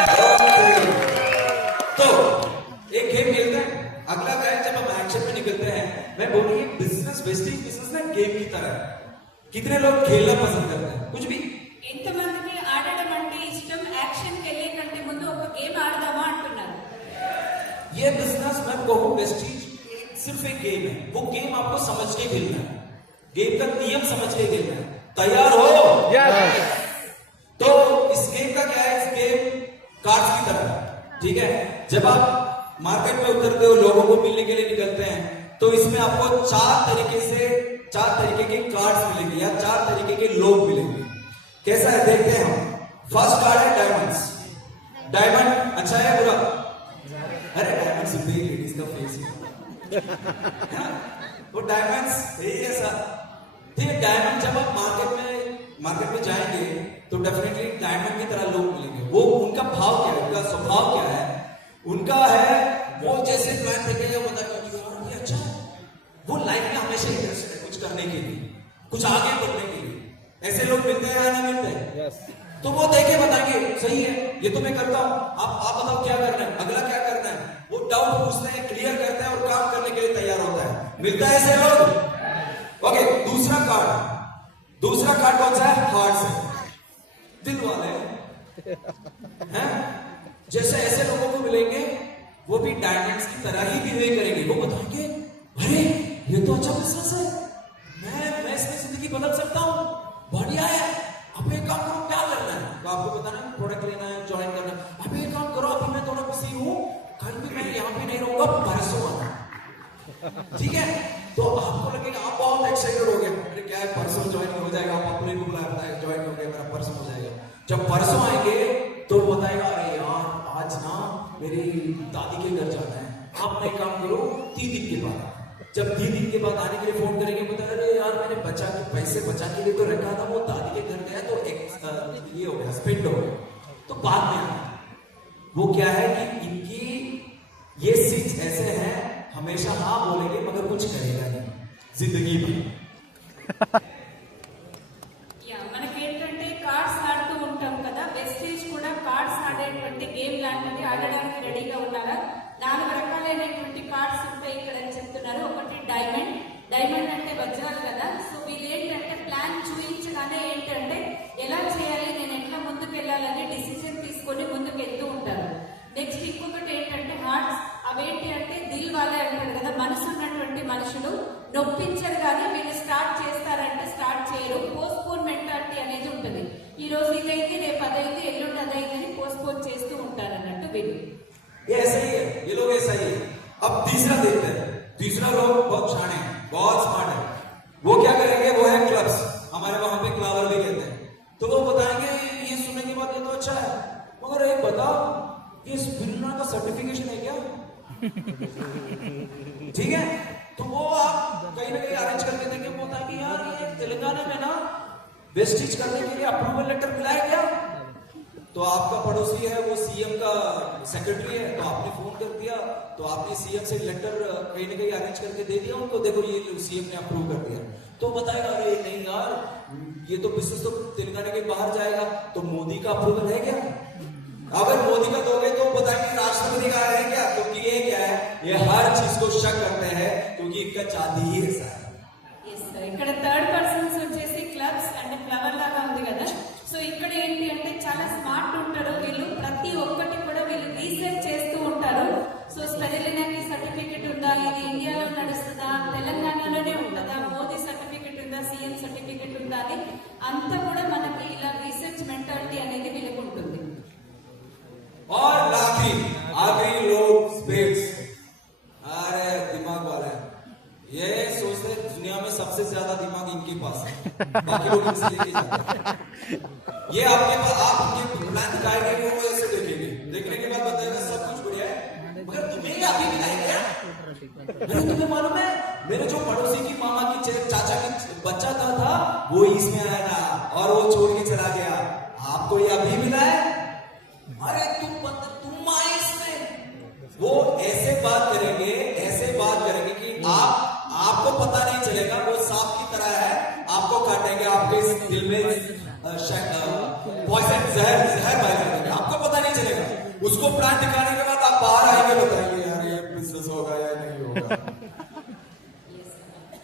అర్థం కాలేదు. तो एक गेम खेलते हैं। अगला क्या है, जब हम एक्शन में निकलते हैं, मैं बोलूंगी बिजनेस वेस्टेज बिजनेस ना गेम की तरह है। कितने लोग खेलना पसंद करते हैं? कुछ भी ఎంతమందికి ఆడడం అంటే ఇష్టం? యాక్షన్ కి వెళ్ళే కంటే ముందు ఒక గేమ్ ఆడదామా అంటున్నారు. ये बिजनेस मैं कहूँ वेस्टेज सिर्फ एक गेम है। वो गेम आपको समझ के खेलना है, गेम का नियम समझ के खेलना है। तैयार हो? Yes. तो इस गेम का क्या है? इस गेम कार्ड्स की तरह है। ठीक है? जब आप मार्केट में उतरते हो, लोगों को मिलने के लिए निकलते हैं, तो इसमें आपको 4 तरीके के कार्ड्स मिलेंगे या 4 तरीके के लोग मिलेंगे। कैसा है देखते हैं हम। फर्स्ट कार्ड है डायमंड्स। डायमंड अच्छा है बुरा? अरे डायमंड सिर्फ लेडीज का फेस है। वो डायमंड्स यही है सर। ठीक है? डायमंड जब आप मार्केट में जाएंगे तो डेफिनेटली डायमंड की तरह लोग मिलेंगे। वो उनका भाव क्या है, उनका स्वभाव क्या है, उनका है वो जैसे प्लान देखेंगे वो बताएगा ये अच्छा है। वो लाइफ में हमेशा इंटरेस्टेड है कुछ करने के लिए, कुछ आगे बढ़ने के लिए। ऐसे लोग मिलते हैं या नहीं मिलते हैं? Yes. तो वो देखे बताएंगे सही है, ये तो मैं करता हूं, आप बताओ क्या करना है, अगला क्या करना है। वो डाउट पूछते हैं, क्लियर करते हैं और काम करने के लिए तैयार होता है। मिलता है ऐसे लोग? ओके, दूसरा कार्ड कौन सा है? हार्ट से, दिल वाले हैं। जैसे ऐसे लोगों को मिलेंगे वो भी डायमंड्स की तरह ही बिहेव करेंगे। वो बताएंगे अरे ये तो अच्छा बिजनेस है, मैं इसमें जिंदगी बदल सकता हूँ, बढ़िया है। अब एक काम करो, क्या करना है? तो आपको बताना है प्रोडक्ट लेना है, ज्वाइन करना है। अब एक काम करो, अभी मैं थोड़ा बिजी हूँ, कल भी मैं यहाँ पे नहीं रहूंगा, होगा परसों आना, ठीक है? तो आपको लगेगा आप बहुत एक्साइटेड हो गए, अरे क्या है परसों ज्वाइन हो जाएगा, आप अपने को बुलाया ज्वाइन हो गया, मेरा परसों हो जाएगा। जब परसों आएंगे तो बताएगा अरे यार आज ना मेरी दादी के घर जाना है, आप मैं काम करो 3 दिन के बाद। जब 3 दिन के बाद आने के लिए फोन करेंगे, बता अरे यार मैंने पैसे बचा के लिए तो रखा था, वो दादी के घर गया तो ये हो गया, स्पेंड हो गया, तो बाद में आना। वो क्या है कि इनकी ये चीज ऐसे है, हमेशा हाँ बोलेंगे मगर कुछ करेगा नहीं जिंदगी में। మనకేంటంటే కార్డ్స్ ఆడుతూ ఉంటాం కదా, వెస్టేజ్ కూడా కార్డ్స్ ఆడేటువంటి గేమ్ లాంటిది ఆడడానికి రెడీగా ఉన్నారా? 4 రకాలైనటువంటి కార్డ్స్ ఉంటాయి ఇక్కడ అని చెప్తున్నారు. ఒకటి డైమండ్ అంటే వజ్రాలు కదా. సో వీళ్ళు ఏంటంటే ప్లాన్ చూపించగానే ఏంటంటే ఎలా చేయాలి, నేను ఎట్లా ముందుకు వెళ్ళాలని డిసిజన్ తీసుకొని ముందుకు వెళ్తూ ఉంటారు. నెక్స్ట్ ఇంకొకటి ఏంటంటే హార్ట్స్, అవేంటి అంటే దిల్ వాళ్ళే అంటారు కదా, మనసు ఉన్నటువంటి మనుషులు నొప్పించరు కానీ వీళ్ళు స్టార్ట్ చేస్తారంటే స్టార్ట్ చేయరు. పోస్ట్పోన్ మెంటాలిటీ అనేది ఉంటుంది. ఈ రోజు ఇదైతే రేపు అదైతే ఎల్లుండి అదైతే అని పోస్ట్పోన్ చేస్తూ ఉంటారు అన్నట్టు వీళ్ళు. ये ऐसा ही है, ये लोग ऐसा ही है। अब तीसरा देखते हैं, तीसरा लोग बहुत शाणे हैं, बहुत स्मार्ट है। वो क्या करेंगे, वो है क्लब्स, हमारे वहां पे क्लावर भी कहते हैं। तो वो बताएंगे ये सुनने के बाद ये तो अच्छा है, मगर एक बताओ ये बिरला का सर्टिफिकेशन है क्या? ठीक है, तो वो आप कहीं ना कहीं अरेंज करके देंगे। वो बताएंगे यार ये तेलंगाना में ना वेस्टेज करने के लिए अप्रूवल लेटर मिला है क्या? तो आपका पड़ोसी है वो सीएम का सेक्रेटरी है, तो आपने फोन कर दिया, तो आपने सीएम से लेटर कहीं ना कहीं अरेंज करके दे दिया उनको, देखो ये सीएम ने अप्रूव कर दिया। तो बताएगा अरे नहीं यार ये तो बिजनेस तो तेलंगाना के बाहर जाएगा, तो मोदी का अप्रूवल है क्या? अगर मोदी का दोगे तो बताएंगे राष्ट्रपति का है क्या? क्योंकि ये क्या है, ये हर चीज को शक करते हैं क्योंकि इनका चांदी ही ऐसा है। ఇక్కడ థర్డ్ పర్సన్స్ వచ్చేసి క్లబ్స్ అంటే ఫ్లవర్ లాగా ఉంది కదా. సో ఇక్కడ ఏంటి అంటే చాలా స్మార్ట్ ఉంటారు వీళ్ళు. ప్రతి ఒక్కటి కూడా వీళ్ళు రీసెర్చ్ చేస్తూ ఉంటారు. సో స్పెలినాకి సర్టిఫికెట్ ఉందా, ఇది ఇండియాలో నడుస్తుందా, తెలంగాణలోనే ఉంటుందా, మోదీ సర్టిఫికెట్ ఉందా, సీఎం సర్టిఫికెట్ ఉందా అని అంతా కూడా మనకి ఇలా రీసెర్చ్ మెంటాలిటీ అనేది వీళ్ళకి ఉంటుంది. और आखिरी लोग स्पेस, अरे दिमाग वाला है, ये सोचते दुनिया में सबसे ज्यादा दिमाग इनके पास है, बाकी लोग इनसे लेके जाते हैं। ये आपके पास आप उनके प्लान दिखाएंगे वो ऐसे देखेंगे, देखने के बाद बताएगा सब कुछ बढ़िया है, मगर तुम्हें अभी भी नहीं क्या? मैंने तुम्हें मालूम है मेरे जो पड़ोसी की मामा की चाचा की बच्चा था वो इसमें आया था और वो छोड़ के चला गया, आपको ये अभी मिला है? अरे तुम आए इसमें। वो ऐसे बात करेंगे कि आपको पता नहीं चलेगा, वो सांप की तरह है, आपको काटेंगे, आपके दिल में पॉइजन जहर पाया जाएगा, आपको पता नहीं चलेगा। उसको प्लान दिखाने के बाद आप बाहर आएंगे, बताएंगे यार ये बिजनेस होगा या नहीं होगा।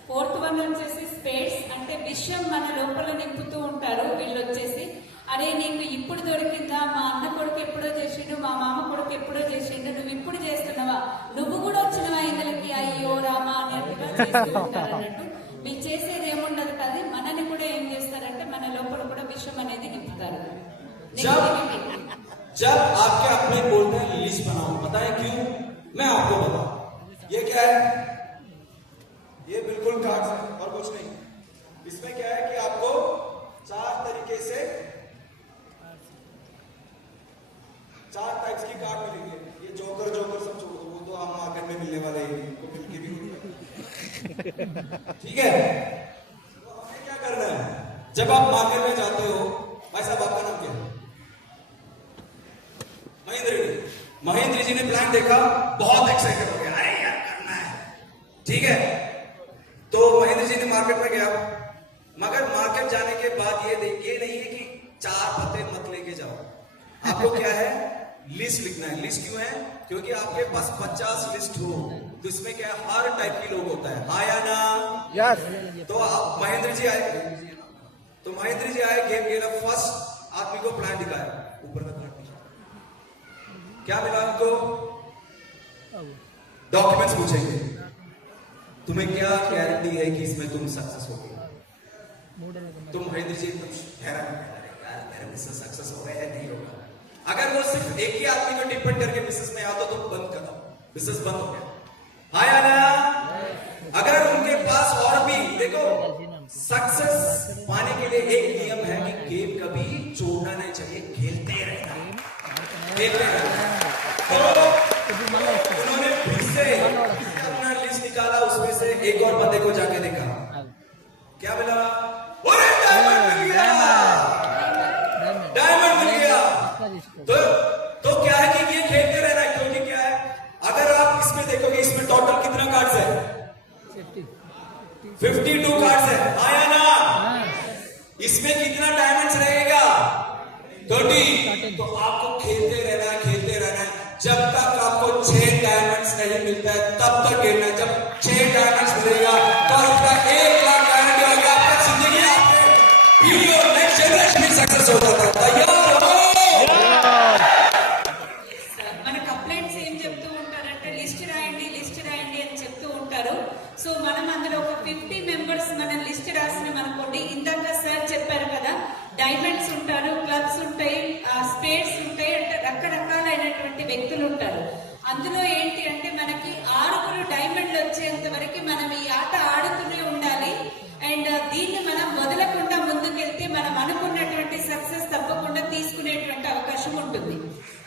ఫోర్త్ వన్ వచ్చేసి స్పేడ్స్, అంటే విషయం మన లోపల నింపుతూ ఉంటారు వీళ్ళు వచ్చేసి. అరే నీకు ఇప్పుడు దొరికిందా, మా అన్న కొడుకు ఎప్పుడో చేసిండు, మా మామ కొడుకు ఎప్పుడో చేసిండు, నువ్వు ఇప్పుడు చేస్తున్నావా, నువ్వు కూడా వచ్చినవా ఇందులోకి, అయ్యో రామా అన్నట్టుగా చేస్తూ ఉంటారు అన్నట్టు. మీరు చేసేది ఏముండదు కదా, మనని కూడా ఏం చేస్తారంటే మన లోపల కూడా విషయం అనేది నింపుతారు. जब आपके अपने बोलते हैं लिस्ट बनाओ, बताएं क्यों? मैं आपको बताऊं, ये क्या है, ये बिल्कुल कार्ड्स है और कुछ नहीं। इसमें क्या है कि आपको 4 तरीके से 4 टाइप्स की कार्ड मिलेंगे। ये जोकर सब छोड़ दो, वो तो हम मार्केट में मिलने वाले ही को मिलके भी ठीक है। तो हमें क्या करना है, जब आप मार्केट में जाते हो, भाई साहब आपका नाम क्या है? महेंद्र जी ने प्लान देखा, बहुत एक्साइटेड हो गया, अरे यार करना है, ठीक है। तो महेंद्र जी ने मार्केट में गया, मगर मार्केट जाने के बाद ये नहीं है कि 4 पत्ते मत लेके जाओ, आपको क्या है लिस्ट लिखना है। लिस्ट क्यों है? क्योंकि आपके पास 50 लिस्ट हो तो इसमें क्या है, हर टाइप की लोग होता है, हाँ या ना? यस। तो आप महेंद्र जी आए, गेम खेला, फर्स्ट आदमी को प्लान दिखाया, ऊपर का प्लान क्या मिला उनको, डॉक्यूमेंट्स पूछेंगे, तुम्हें क्या गारंटी है कि इसमें तुम सक्सेस होगे? तुम महेंद्र जी एकदम हैरान, यार मेरा बिजनेस सक्सेस होगा या नहीं होगा? अगर वो सिर्फ एक ही आदमी को डिपेंड करके बिजनेस में आता तो बंद कर दो, बिजनेस बंद हो गया। हाँ या ना? अगर उनके पास और भी देखो, सक्सेस पाने के लिए एक नियम है कि गेम कभी छोड़ना नहीं चाहिए, खेलते रहना, खेलते रहना। तो उन्होंने फिर से अपना लिस्ट निकाला, उसमें से एक और बंदे को जाके देखा, क्या मिला? अरे डायमंड मिल गया, डायमंड मिल गया। तो क्या है कि ये खेलते रहना है, क्योंकि क्या है, अगर आप इसमें देखोगे, इसमें टोटल कितना कार्ड्स है? 52 कार्ड्स है, आया ना? इसमें कितना डायमंड्स रहेगा? 30। तो आपको खेलते रहना है, खेलते रहना है, जब तक आपको 6 डायमंड्स नहीं मिलता है तब तक खेलना है। जब 6 डायमंड्स मिलेगा तो आपका 1 लाख गारंटी होगा, आपका जिंदगी, आपके वीडियो नेक्स्ट जनरेशन में सक्सेस हो जाता है। तैयार हो? మన కంప్లైంట్స్ ఏం చెప్తూ ఉంటారంటే లిస్ట్ రాయండి అని చెప్తూ ఉంటారు. సో మనం అందులో ఒక 50 మెంబర్స్ మనం లిస్ట్ రాసినాం అనుకోండి, ఇందాక సార్ చెప్పారు కదా, డైమండ్స్ ఉంటారు, క్లబ్స్ ఉంటాయి, స్పేడ్స్ ఉంటాయి, అంటే రకరకాలైనటువంటి వ్యక్తులు ఉంటారు. అందులో ఏంటి అంటే మనకి 6 డైమండ్లు వచ్చేంత వరకు మనం ఈ ఆట ఆడుతూనే ఉండాలి. అండ్ దీన్ని మనం వదలకుండా ముందుకెళ్తే మనం అనుకున్నటువంటి సక్సెస్ తప్పకుండా తీసుకునేటువంటి అవకాశం ఉంటుంది.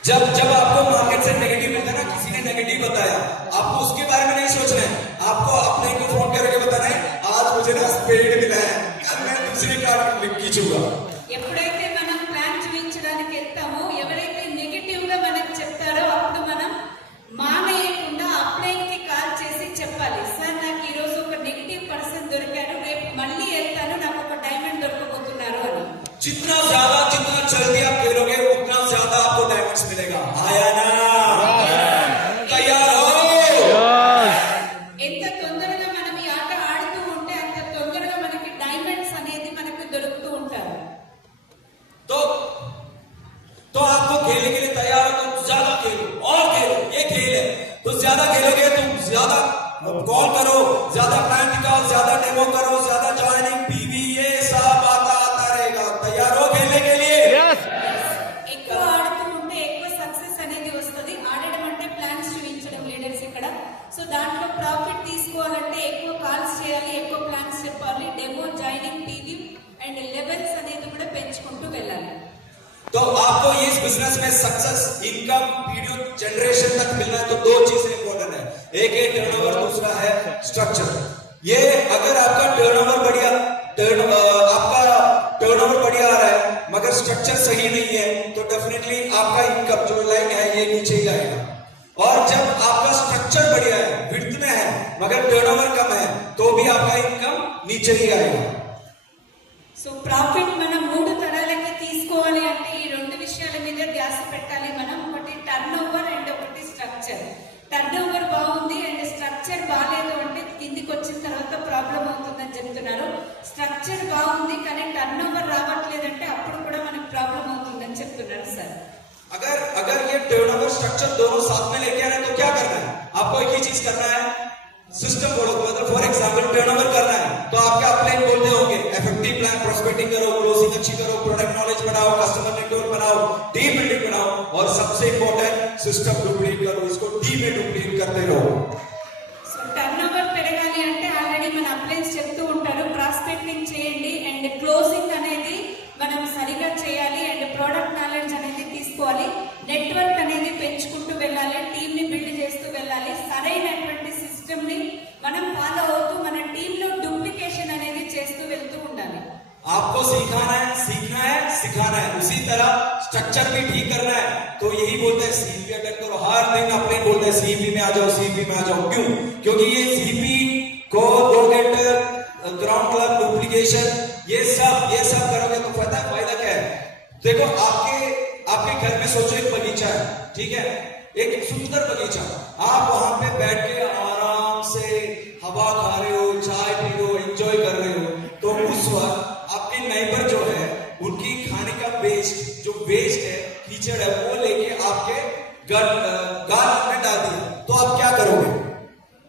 जब आपको मार्केट से नेगेटिव मिलता है ना, किसी ने नेगेटिव बताया, आपको उसके बारे में नहीं सोचना है, आपको अपने को फोन करके बताना है, आज मुझे ना स्पेड मिला है, कल मैं दूसरी कार्ड खींचूंगा। ఎప్పుడైతే మనం ప్లాన్ చూపించడానికి వెళ్తామో, ఎవరైతే నెగటివ్ గా మనకు చెప్తారో అప్పుడు మనం మానేయకుండా అప్లైన్ కి కాల్ చేసి చెప్పాలి, సార్ నాకు ఈ రోజు ఒక నెగటివ్ పర్సన్ దొరికారు, రేపు మళ్ళీ వెళ్తాను, నాకు ఒక డైమండ్ దొరకబోతున్నారు అని. जितना जल्दी आप खेलोगे उतना ज्यादा आपको डायमंड्स मिलेगा। आया ना? तैयार हो? ఎంత తొందరగా మనం ఈ ఆట ఆడుతూ ఉంటే అంత తొందరగా మనకి డైమండ్స్ అనేది మనకు దొరుకుతూ ఉంటారు. तो आपको खेलने के लिए तैयार हो तो ज्यादा खेलो और खेलो, ये खेल है। तो ज्यादा खेलोगे तो ज्यादा कॉल करो, ज्यादा प्लान निकालो, ज्यादा डेमो करो, ज्यादा ज्वाइनिंग, पीवी, ये सब आता रहेगा। तैयार हो खेलने के लिए? ఎక్కువ ఆడుతూ ఉంటే ఎక్కువ సక్సెస్ అనేది వస్తుంది. ఆడడం అంటే ప్లాన్స్ చూపించడం లీడర్స్ ఇక్కడ. సో దాంట్లో ప్రాఫిట్ తీసుకోవాలంటే ఎక్కువ కాల్స్ చేయాలి, ఎక్కువ ప్లాన్స్ చెప్పాలి, demo, joining, TV and levels అనేది కూడా పెంచుకుంటూ వెళ్ళాలి. तो आपको इस बिजनेस में सक्सेस, इनकम, वीडियो जनरेशन तक मिलना है तो 2 चीजें इंपॉर्टेंट है, एक है टर्नओवर, दूसरा है स्ट्रक्चर। ये अगर आपका टर्नओवर बढ़िया आ रहा है मगर स्ट्रक्चर सही नहीं है तो डेफिनेटली आपका इनकम जो लाइन है ये नीचे ही आएगा। और जब आपका स्ट्रक्चर बढ़िया है, विड्थ में है मगर टर्नओवर कम है तो भी आपका इनकम नीचे ही आएगा। సో ప్రాఫిట్ మనం 3 తరాలకి తీసుకోవాలి అంటే ఈ 2 విషయాల మీద ధ్యాస పెట్టాలి మనం. ఒకటి టర్న్ ఓవర్ అండ్ ఒకటి స్ట్రక్చర్. టర్న్ ఓవర్ బాగుంది అండ్ స్ట్రక్చర్ బాగాలేదు అంటే కిందికి వచ్చిన తర్వాత ప్రాబ్లం అవుతుందని చెప్తున్నారు. స్ట్రక్చర్ బాగుంది కానీ టర్న్ ఓవర్ రావట్లేదంటే అప్పుడు కూడా మనకు ప్రాబ్లం అవుతుందని చెప్తున్నారు సార్. अगर ये टर्नओवर स्ट्रक्चर दोनों साथ में लेके आना है तो क्या करना है? आपको एक ही चीज करना है, सिस्टम बोलो। मतलब फॉर एग्जांपल टर्नओवर करना है तो आपके अपलाइन बोलते होंगे इफेक्टिव प्लान, प्रोस्पेक्टिंग करो, क्लोजिंग अच्छी करो, प्रोडक्ट नॉलेज बढ़ाओ, कस्टमर नेटवर्क बनाओ, टीम बिल्डिंग बनाओ और सबसे इंपॉर्टेंट सिस्टम डुप्लीकेट करो। इसको टीम में डुप्लीकेट करते रहो। సో టర్న్ ఓవర్ పెరగాలి అంటే ఆల్రెడీ మన అప్లైన్స్ చెప్తూ ఉంటారు, ప్రాస్పెక్టింగ్ చేయండి అండ్ క్లోజింగ్ అనేది మనం సరిగా చేయాలి అండ్ ప్రోడక్ట్ నాలెడ్జ్ అనేది తీసుకోవాలి, నెట్వర్క్ అనేది పెంచుకుంటూ వెళ్ళాలి, టీమ్ ని బిల్డ్ చేస్తూ వెళ్ళాలి, సరైనటువంటి సిస్టమ్ ని మనం ఫాలో అవుతూ మన టీమ్ లో డూప్లికేషన్ అనేది చేస్తూ వెళ్తూ ఉండాలి. आपको सीखना है, सिखाना है, उसी तरह स्ट्रक्चर भी ठीक करना है। तो यही बोलते हैं सीपी अटेंड करो, हर दिन अपने बोलते हैं सीपी में आ जाओ, सीपी में आ जाओ। क्यों? क्योंकि ये सीपी को डोगेटर, ग्राउंड क्लब, डुप्लीकेशन, ये सब करोगे तो फायदा क्या है? देखो आपके घर में सोचो एक बगीचा है, ठीक है, एक सुंदर बगीचा, आप वहां पे बैठ के आराम से हवा खा रहे हो, चाय पी रहे हो, एंजॉय कर रहे हो, तो उस वक्त आपके नेबर जो है उनकी खाने का जो वेस्ट है, कीचड़ है, वो लेके आपके गार्डन में डाल दिया तो आप क्या करोगे?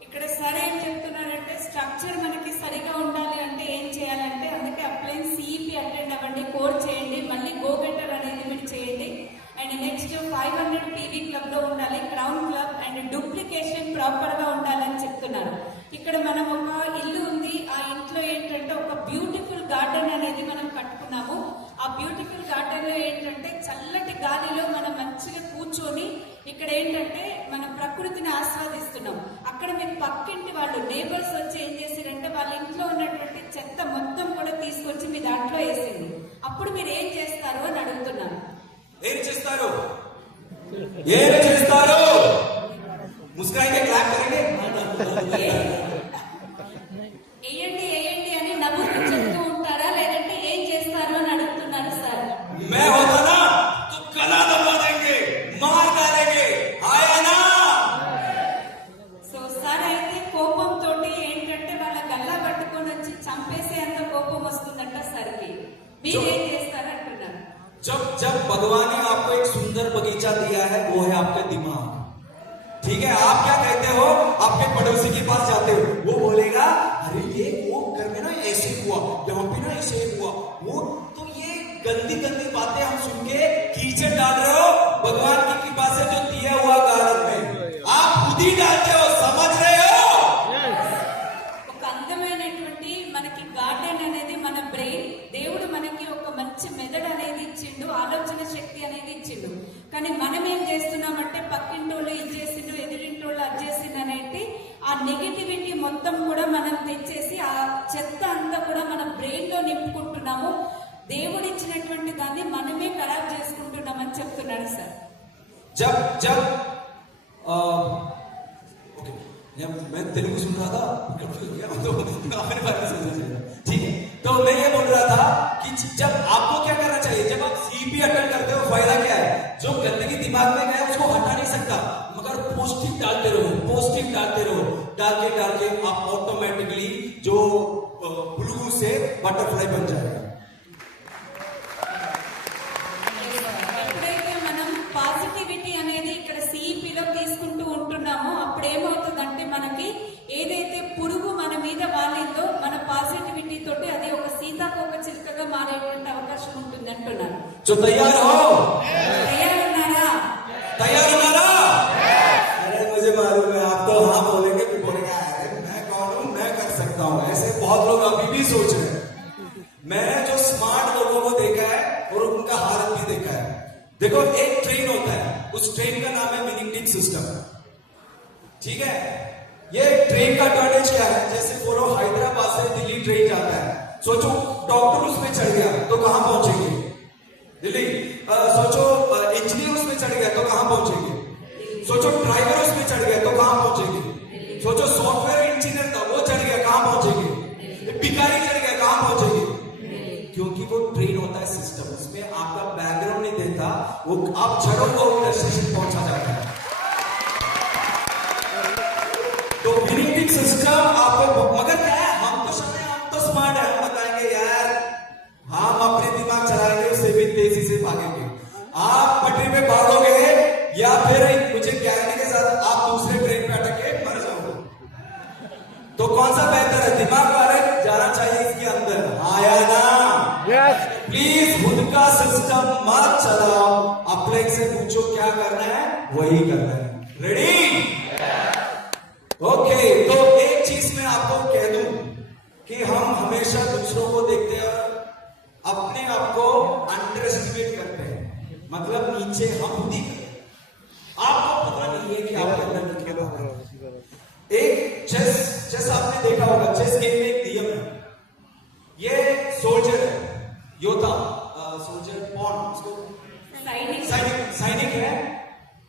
ఇక్కడ సరే ఏం చెప్తున్నారంటే స్ట్రక్చర్ మనకి సరిగా ఉండాలి అంటే ఏం చేయాలంటే అందుకే అప్లైన్ సిఈపి అటెండ్ అవ్వండి, కోర్ చేయండి, మళ్ళీ గో గెటర్ అనేది మీరు చేయండి అండ్ నెక్స్ట్ 500 టీవీ క్లబ్ లో ఉండాలి, crown club and duplication proper గా ఉండాలని చెప్తున్నారు. ఇక్కడ మనం ఒక ఇల్లు ఉంది, ఆ ఇంట్లో ఏంటంటే ఒక బ్యూటిఫుల్ గార్డెన్ అనేది మనం కట్టుకున్నాము. ఆ బ్యూటిఫుల్ గార్డెన్ లో ఏంటంటే చల్లటి గాలిలో మనం మంచిగా కూర్చొని ఇక్కడ ఏంటంటే మన ప్రకృతిని ఆస్వాదిస్తున్నాం. అక్కడ మీరు పక్కింటి వాళ్ళు నేబర్స్ వచ్చి ఏం చేశారంటే వాళ్ళ ఇంట్లో ఉన్నటువంటి చెత్త మొత్తం కూడా తీసుకొచ్చి మీ దాంట్లో వేసింది. అప్పుడు మీరు ఏం చేస్తారు అని అడుగుతున్నాను. ఏం చేస్తారు? ఏం చేస్తారు? ముస్కురాएंगे, क्लैप करेंगे, వేయండి వేయండి అని నవ్వుతూ చెప్తూ ఉంటారా, లేదంటే ఏం చేస్తారు అని అడుగుతున్నారు సార్. मैं होता ना तो गला दबा देंगे, मार डालेंगे, आया ना? సో సార్ అయితే కోపంతో ఏంటంటే వాళ్ళ గల్లా పట్టుకొని వచ్చి చంపేసే అంత కోపం వస్తుందంట సార్కి. మీరేం చేస్తారు అంటున్నారు. जब जब भगवान ने आपको एक सुंदर बगीचा दिया है, वो है आपका दिमाग, ठीक है? आप क्या कहते हो? आपके पड़ोसी के पास जाते हो, वो बोलेगा अरे ये वो घर में ना ऐसे हुआ, यहाँ पे ना ऐसे हुआ, वो तो ये गंदी गंदी बातें हम सुन के कीचड़ डाल रहे हो भगवान की कृपा से जो दिया हुआ गार्डन में, आप खुद ही डालते हो, समझ रहे हो? ఒక అందమైనటువంటి మనకి గార్డెన్ అనేది మన బ్రెయిన్, దేవుడు మనకి ఒక మంచి మెదడు అనేది ఇచ్చిండు, ఆలోచన శక్తి అనేది ఇచ్చిండు. కానీ మనం ఏం చేస్తున్నామంటే పక్కింటోళ్ళు ఇది చేసిండు, ఎదురింటోళ్ళు అది చేసిండు అనేది ఆ నెగిటివిటీ మొత్తం కూడా మనం తెచ్చేసి ఆ చెత్త అంతా కూడా మన బ్రెయిన్ లో నింపుకుంటున్నాము. దేవుడు ఇచ్చినటువంటి దాన్ని మనమే ఖరాబ్ చేసుకుంటున్నామని చెప్తున్నాడు సార్. जब जब ओके, मैं तेलुगु सुन रहा था, तो अपने बारे में सोचना चाहिए, ठीक है? तो मैं ये बोल रहा था कि जब आपको क्या करना चाहिए, जब आप सीपी अटेंड करते हो, फायदा क्या है? जो गंदगी दिमाग में गया उसको हटा नहीं सकता, मगर पॉजिटिव डालते रहो, पॉजिटिव डालते रहो, डाल के आप ऑटोमेटिकली जो बुलबुल से बटरफ्लाई बन जाएगा. ఎప్పుడైతే మనం పాజిటివిటీ అనేది ఇక్కడ సిఇపిలో తీసుకుంటూ ఉంటున్నామో అప్పుడు ఏమవుతుందంటే మనకి ఏదైతే పురుగు మన మీద వాలిందో మన పాజిటివిటీ తోటి అది ఒక సీతాకోక చిలుకగా మారేటువంటి అవకాశం ఉంటుంది అంటున్నారు. जो तैयार हो? తయారున్నారా? तैयार ఉన్నారా? अरे मुझे मालूम है आप तो हाँ बोलेंगे, फिर बोलेंगे अरे मैं कौन हूँ, मैं कर सकता हूँ. ऐसे बहुत लोग अभी भी सोच रहे हैं. मैंने जो स्मार्ट लोगों को देखा है और उनका हालत भी देखा है. देखो एक ट्रेन होता है, उस ट्रेन का नाम है विनिंग सिस्टम, ठीक है? ये ट्रेन का टर्नेज क्या है? जैसे बोलो हैदराबाद से दिल्ली ट्रेन जाता है, सोचो डॉक्टर उसमें चढ़ गया तो कहां पहुंचेंगे? दिल्ली. सोचो इंजीनियर उसमें चढ़ गया तो कहां पहुंचेंगे? सोचो ड्राइवर उसमें चढ़ गया तो कहां पहुंचेंगे? सोचो सॉफ्टवेयर इंजीनियर था वो चढ़ गया, कहां पहुंचेंगे? भिखारी चढ़ गया, कहां पहुंचेंगे? क्योंकि वो ट्रेन होता है सिस्टम, उसमें आपका बैकग्राउंड नहीं देता, वो आप चढ़ो वो स्टेशन पहुंचा जाता है. तो विनिंग सिस्टम आपको, मगर क्या है, हम तो शायद हम तो स्मार्ट है, हम बताएंगे यार हम अपने दिमाग चलाएंगे, उससे भी तेजी से भागेंगे. आप पटरी पे भागोगे या फिर मुझे गारंटी के साथ आप दूसरे ट्रेन पे अटक के मर जाओगे. तो कौन सा बेहतर है? दिमाग वाले जाना चाहिए इसके अंदर, आया ना? यस. प्लीज खुद का सिस्टम मत चलाओ, अपने से पूछो क्या करना है, वही करना है. रेडी? ओके. तो एक चीज मैं आपको कह दूं कि हम हमेशा दूसरों को देखते हैं और अपने आप को अंडर एस्टिमेट करते हैं, मतलब नीचे हम खुद ही करते हैं. आपको पता नहीं है कि आपके अंदर क्या होता है. एक चेस आपने देखा होगा, चेस गेम में एक नियम है. ये सोल्जर है, योद्धा, सोल्जर पॉन, उसको सैनिक है.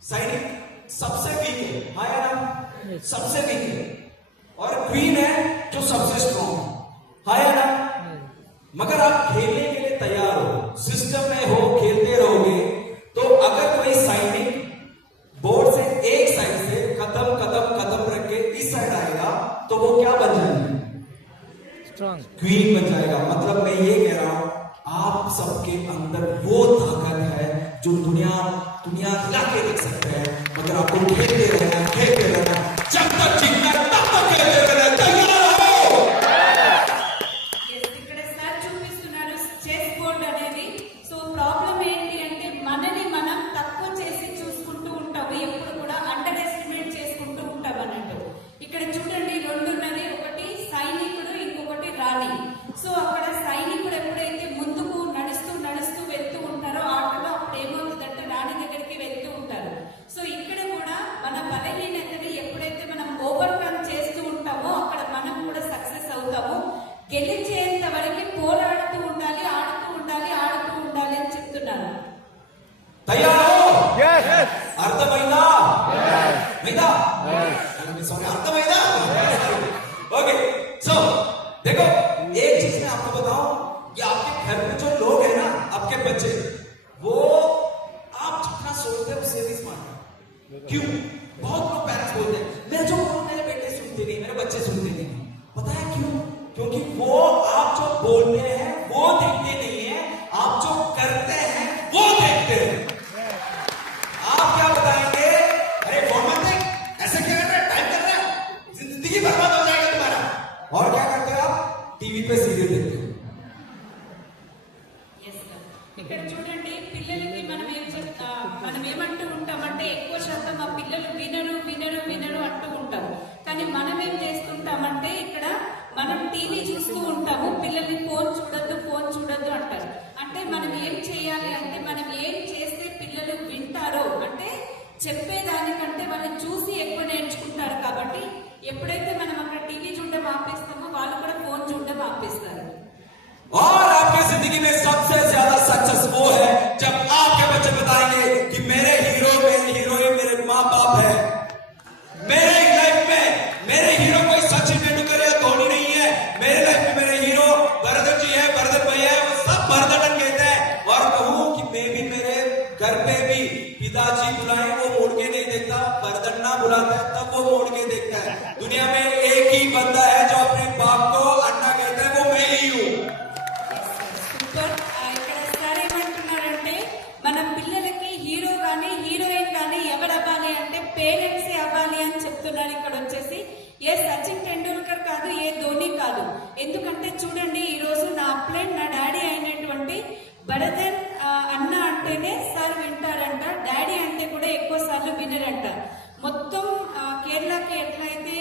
सैनिक सबसे वीक है, हाँ या ना? सबसे वीक है. और क्वीन है जो सबसे स्ट्रॉन्ग है, हाँ या ना? मगर आप खेलने के लिए तैयार हो, सिस्टम में हो, खेलते रहोगे, तो अगर कोई सैनिक बोर्ड से एक साइड से कदम रख के इस साइड आएगा तो वो क्या बन जाएगा? क्वीन बन जाएगा. मतलब मैं ये कह रहा हूं आप सबके अंदर वो ताकत है जो दुनिया हिला के देख सकते हैं, मगर आपको खेलते रहना, जब तक जीतना तब तक खेलते रहना. तैयार हो? ఇక్కడ సార్ చూపిస్తున్నారు చెస్ బోర్డ్ అనేది. సో ప్రాబ్లం ఏంటి అంటే మనని మనం తక్కువ చేసి చూసుకుంటూ ఉంటాము, ఎప్పుడు కూడా అండర్ ఎస్టిమేట్ చేసుకుంటూ ఉంటాం అన్నట్టు. అర్థమైందా? सॉरी అర్థమైందా? ओके सो देखो एक चीज मैं आपको बताऊं कि आपके घर में जो लोग हैं ना, आपके बच्चे, वो आप जितना सोचते हैं उससे भी स्मार्ट है। क्यों? बहुत लोग पेरेंट्स बोलते हैं मैं जो बोलूं मेरे बेटे सुनते नहीं, मेरे बच्चे सुनते नहीं। पता है क्यों? क्योंकि वो आप जो बोलते हैं वो देखते नहीं है, आप जो करते हैं वो देखते हैं। आप क्या बताएंगे? अरे फोन मत देख, ऐसे क्या कर रहा है, टाइम कर रहा है, जिंदगी बर्बाद हो जाएगा तुम्हारा। और क्या करते हो आप? टीवी पे सीरियल देखते हो। Yes, sir. ఇక్కడ చూడండి పిల్లలకి మనం ఏమంటూ ఉంటామంటే ఎక్కువ శాతం ఆ పిల్లలు వినరు వినరు వినరు అంటూ ఉంటారు. కానీ మనం ఏం చేస్తుంటామంటే ఇక్కడ మనం టీవీ చూస్తూ ఉంటాము, పిల్లల్ని ఫోన్ చూడొద్దు అంటారు. అంటే మనం ఏం చేయాలి అంటే మనం ఏం చేస్తే పిల్లలు వింటారో, అంటే చెప్పేదానికంటే వాళ్ళు చూసి ఎక్కువ నేర్చుకుంటారు. కాబట్టి ఎప్పుడైతే మనం అక్కడ టీవీ చూడడం ఆపేస్తామో వాళ్ళు కూడా ఫోన్ చూడడం ఆపేస్తారు. और आपकी जिंदगी में सबसे ज्यादा सक्सेस वो है जब आपके बच्चे बताएंगे कि मेरे हीरो मेरे हीरोइन मेरे माँ बाप है। मेरे लाइफ में मेरे हीरो कोई सचिन तेंदुलकर या धोनी नहीं है। मेरे लाइफ में मेरे हीरो भरत जी है, भरत भैया है, वो सब भरतन कहते हैं। और कहूं कि मैं भी मेरे घर पे भी पिताजी बुलाए वो मोड़ के नहीं देखता, भरतन ना बुलाता है तब वो मोड़ के देखता है। दुनिया में एक ही बंदा है जो अपने बाप को अन्ना कहता है, वो मैं ही हूँ। సూపర్. ఇక్కడ సార్ ఏమంటున్నారంటే మన పిల్లలకి హీరో కానీ హీరోయిన్ కానీ ఎవరు అవ్వాలి అంటే పేరెంట్సే అవ్వాలి అని చెప్తున్నారు. ఇక్కడ వచ్చేసి ఏ సచిన్ టెండూల్కర్ కాదు, ఏ ధోని కాదు. ఎందుకంటే చూడండి ఈ రోజు నా అప్లైన్ నా డాడీ అయినటువంటి భరతన్ అన్న అంటేనే సార్ వింటారంట, డాడీ అంటే కూడా ఎక్కువ సార్లు వినరంట. మొత్తం కేరళకి ఎట్లయితే